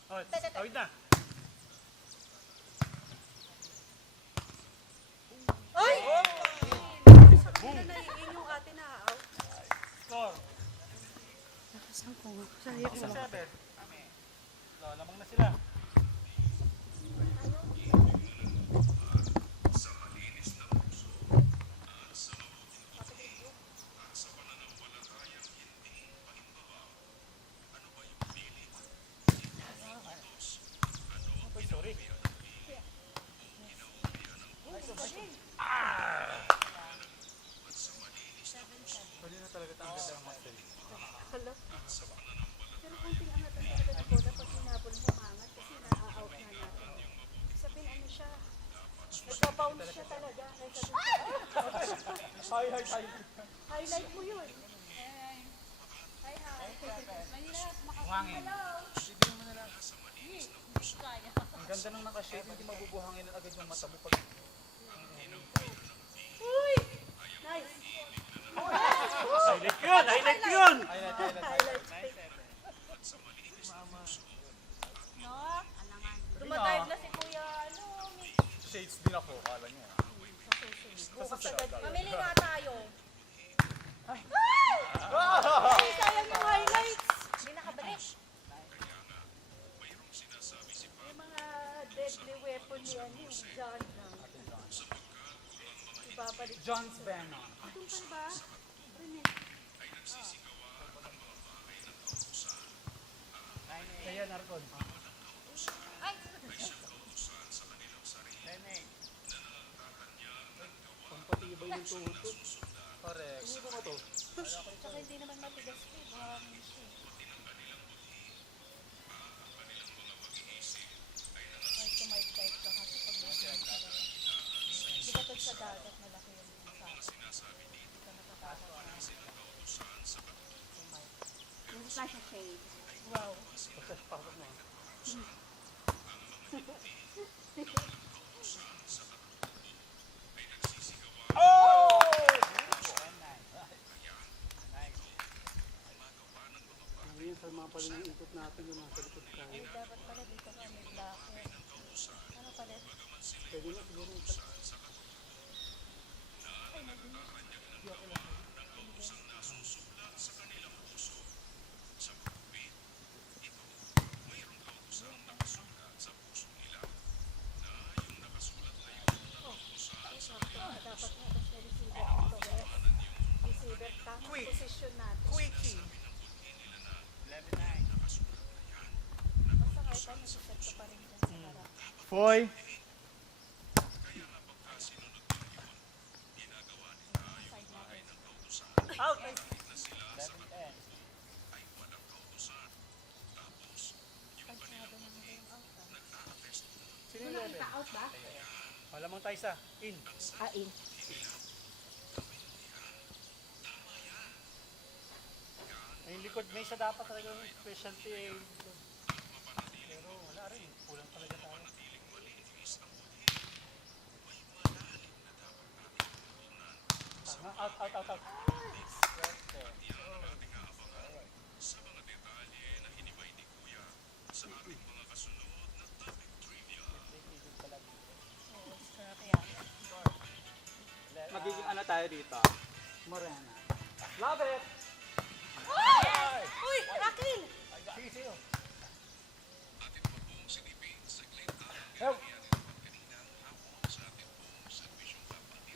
Oh, tawid na. Ay! Boom! Naiin yung ate na out. Score. Saan ko? Sayang Isa 7. Lamang na sila. Uy, sorry. Highlight mo yun. Hi, hi. Manila, Buhangin. Hello. Ang ganda nung naka-shade, hindi mabubuhangin agad yung mata mo pag... Uy! Nice. Highlight ko yun! Highlight ko yun! Highlight. No? Dumadive na si Kuya, Shades din ako, kala nyo. bukas agad. Mamili nga tayo. Ay, sayang yung highlights. Hindi nakabalik. Yung mga deadly weapon niya, yung John. Ibabalik. John's Venom. Itong pa ba? Kaya Narcon. Ay! Pampatibay ng tuhod ko. Correct. Ano ba to? Tsaka hindi naman matigas ko. Buhangin siya. Ay, tumight-tight ka kasi pag hindi ka sa dagat, malaki yung sa hindi ka natatakot na. Hindi pa siya shade. Wow. Pasok mo. Ngayon sa mga pala ng ikot natin yung nasa likod tayo. Ay, dapat pala dito ka may blacker. Ano pala? Pwede na siguro yung pala. Dapat nga basta receiver dito. Receiver, tamang Quick. position natin. Quickie. 11-9. Basta kahit ano, set ko pa rin dyan sa harap. Foy. Side natin. Out! Masyado na nila yung out. Sino yung 11? Out ba? Malamang tayo sa in. In. Ay, yung likod, may isa dapat talaga yung specialty eh. Pero wala rin, kulang talaga tayo. Tama, out. Magiging ano tayo dito? Morena. Love it! Uy! Rakil! Sisiyo.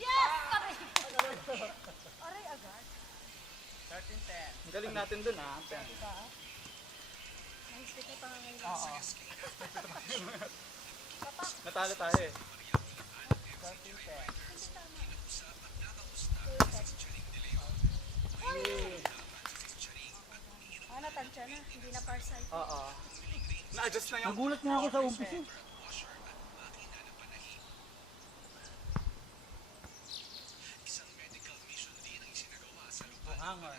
Yes! Aray! Aray agad. 13-10. Ang galing natin dun ah. Diba? Nahistik na pangangailangan. Oo. Natalo tayo eh. 13-10. Natansya na. Hindi na farsight. Oo. Na-adjust na yung... Nagulat nga ako sa umpis eh. Buhangon.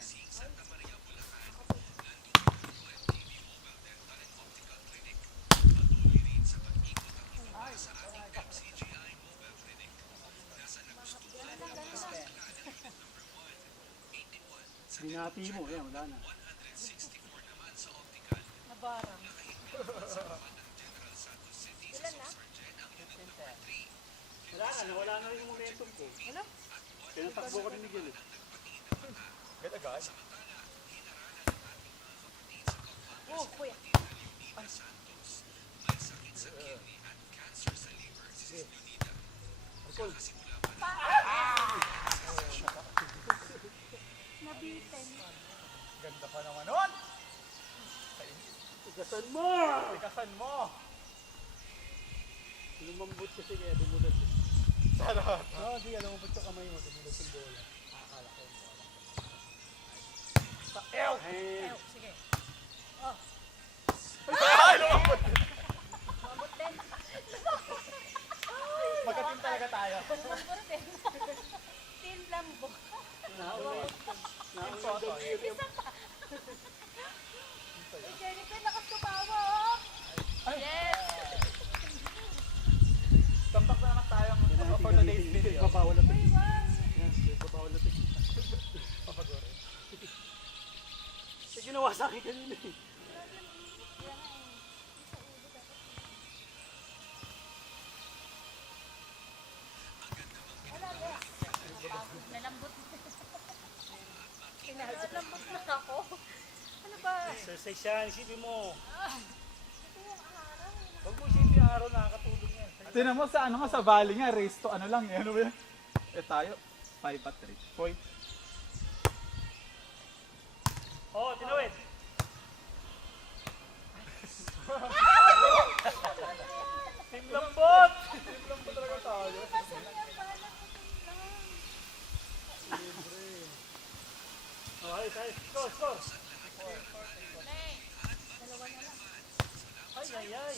Binati mo, yan, wala na. Nabarang. Ilan na? Wala na rin yung momentum ko. Wala? Pinatakbo ko rin ni Gil eh. Get agad. Oh, kuya. Nabitin. Ganda pa naman nun! Tigasan mo! Tikasan mo! Lumambot kasi kaya dumulas eh. Sarap! Oo, di alam mo ba't sa kamay mo, dumulas yung bola. Akala ko. Sa elk! Ayaw, sige. Oh. Ay! Lumabot! Mamot din. Magkating talaga tayo. Mamot din. Team Lambo. Nauna. Uy, Jennifer, lakas tumawa, oh. Yes! Tambak na naman tayo for today's video. Babawal na Uy, wow. Babawal na Papagore. May ginawa sa akin kanina eh. Wala, yes. Nalambot. Nalambot na ako. Ano ba? Exercise yan, isipin mo. Ito yung araw. Huwag mo isipin yung araw nakakatulog yan. Tinan mo sa ano nga sa valley nga, race to ano lang eh. Ano ba yan? Tayo, 5 at 3. Hoy. Oo, tinawid. Team Lambot! Team lang po talaga tayo. Kasi yan, bahala ko lang. Okay, tayo. Score, score. Dalawa na lang. Ay, ay, ay.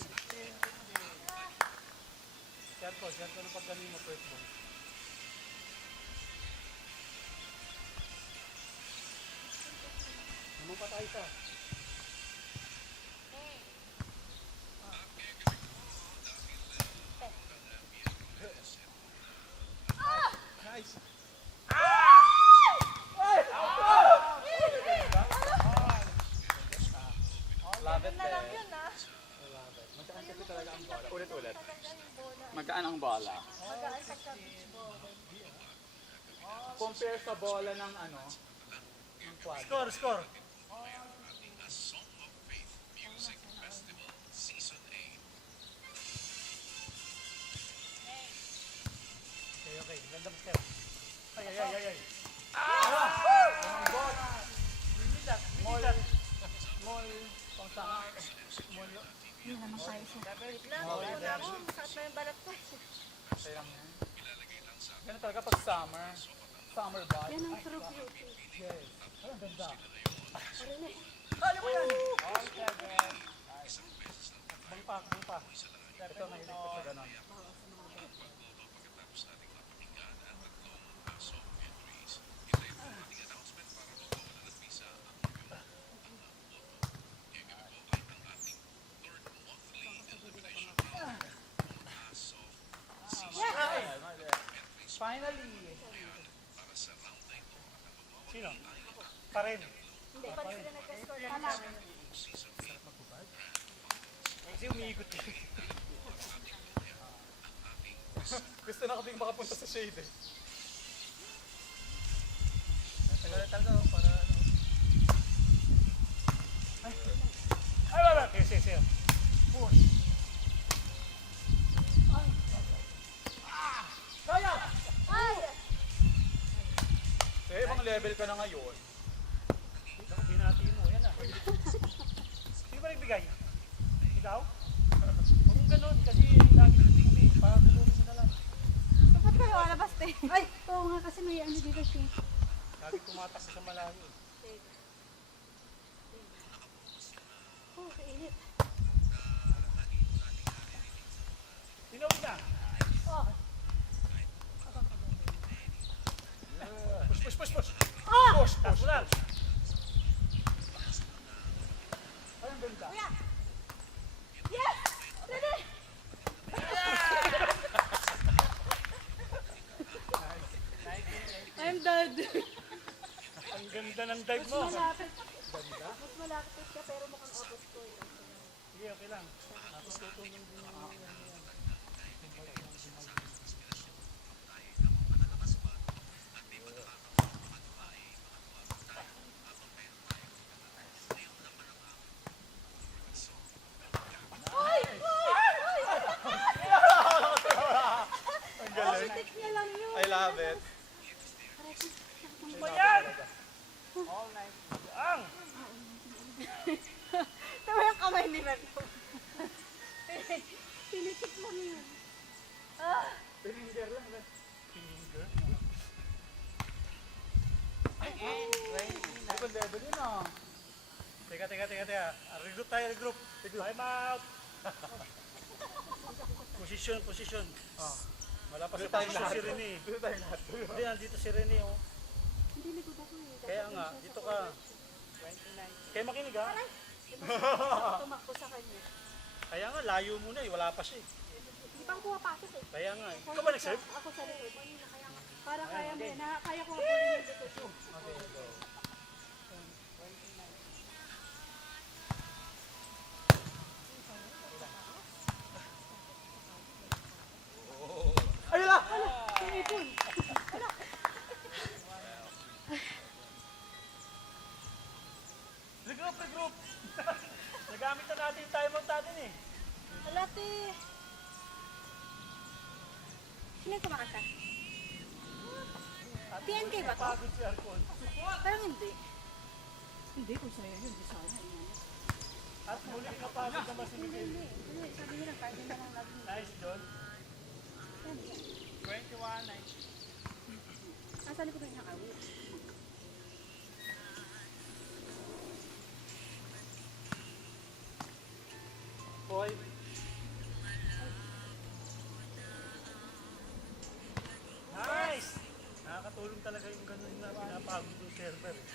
Siyempre na pag galing mo first ball. Naman pa tayo sa. Nice. Love it, Na lang eh. yun, ah. Magaan kasi talaga ang bola. Ulit-ulit. Talaga yung bola. Magaan ang bola. Magaan pagka beach ball. Compare sa bola ng ano, ng quad. Score, score. Okay, okay. Gandang step. Ay, ay, ay, ay, ay. Ang bola. Limitat, Mall. limitat. Mall. Pang saan? Mall. Wait lang, ako na ako. Masakit na yung balat ko. Kaya lang yan. Ganun talaga pag summer. Summer bath. Yan ang true beauty. Yes. Ay, ang ganda. Marinig. Kaya mo yan! Okay, man. Bang pa. Ito, nahilig ko sa ganon. Finally! Sino? Pa rin. Hindi pa rin sila nagka-score. Tama. Kasi umiikot eh. Gusto na ko din makapunta sa shade eh. Tagal talaga para ano. Ay, wala. Sige. Push. Kaya! Ay! Eh, ibang level ka na ngayon. Naku, binati mo. Yan ah. Sino ba nagbigay? Ikaw? Huwag mong ganun kasi lagi kami. Parang tulungan mo na lang. Dapat kayo alabas te. Ay, oo nga kasi may ano dito siya. Lagi tumatakbo sa malayo. Oh, kainit. Tinawid na. Oh. Push. Ah! Push. Taas mo lang. Ay, ang ganda. Kuya! Yes! Ready? I'm dead. Ang ganda ng dive mo. Malapit. Mas malapit ka pero mukhang abot ko. Sige, okay lang. Natutulong din yung Ang galing. Tik niya lang yun. I love it. Ba yan? All night. Ang! Tawa yung kamay ni Reto. Pinitik mo yun. Pininger lang. Finger. Ibang level yun ah. Teka. Regroup. Time out. Position. Wala pa sa pasok si Rene. Dito tayo lahat. Hindi, nandito si Rene oh. Hindi likod ako eh. Kaya nga, dito ka. Kaya makinig ha. Tumakbo sa kanya. Kaya nga, layo muna eh. Wala pa siya eh. Hindi pa ako pumapasok eh. Kaya nga eh. Ikaw ba nag-serve? Ako sa likod. Para kaya mo yun. Kaya ko habulin yung likod mo. Ayun na! Ipon. Regroup! Nagamit na natin yung timeout natin eh. Alate. Sino yung kumakanta? TNK ba to? Pagod si Arcon. Parang hindi. Hindi, kung sa'yo yun, di sana. At muli ka pagod naman si Miguel. Hindi, sabi nila, kahit na lang lagi. Nice, John. 21, 19. Nasa likod ng awit. Boy. Nice! Nakakatulong talaga yung ganun na pinapagod yung server. eh.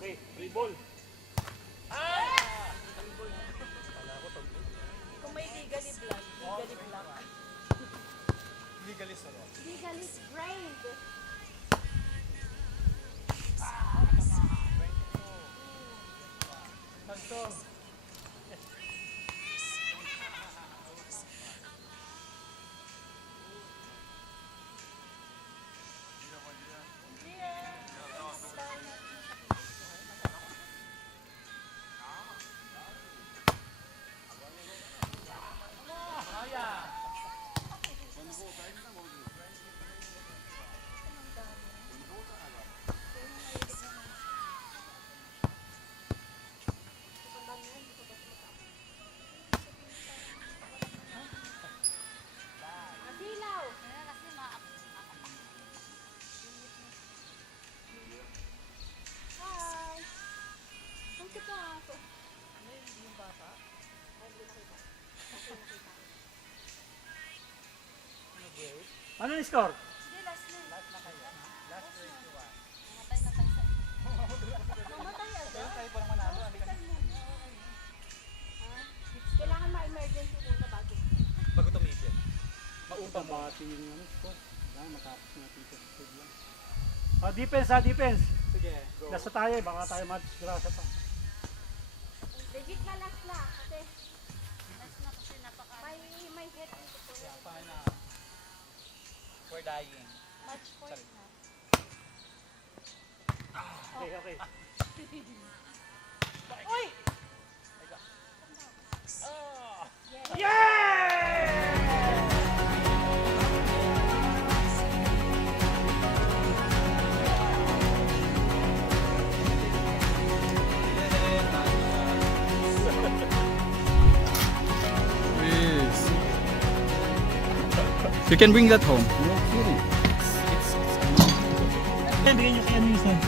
Okay, free ball. Kung may legally blood, legally black. Legally solo. Legally brained. Santo. Masilaw! Hi! Ang cute na ako. Ano yung bata? Ay, hindi nakita. Hindi nakita. Ano yung score? Sige, last na. Last na kayo. Last 21. Mamatay na tayo sa... Mamatay agad? Kailan tayo parang manalo? Ano ka? Kailangan ma-emergency muna bago. Bago tumigil. Maupang bati yung ano score. Kailangan matapos natin sa score lang. Defense ha, defense. Sige, go. Nasa tayo eh, baka tayo matisgrasa pa. Legit na last na. Kasi... Last na kasi napaka... May hit dito po. Paano? We're dying. Match point na. Okay, okay. Uy! You can bring that home. Bigyan niyo kaya minsan.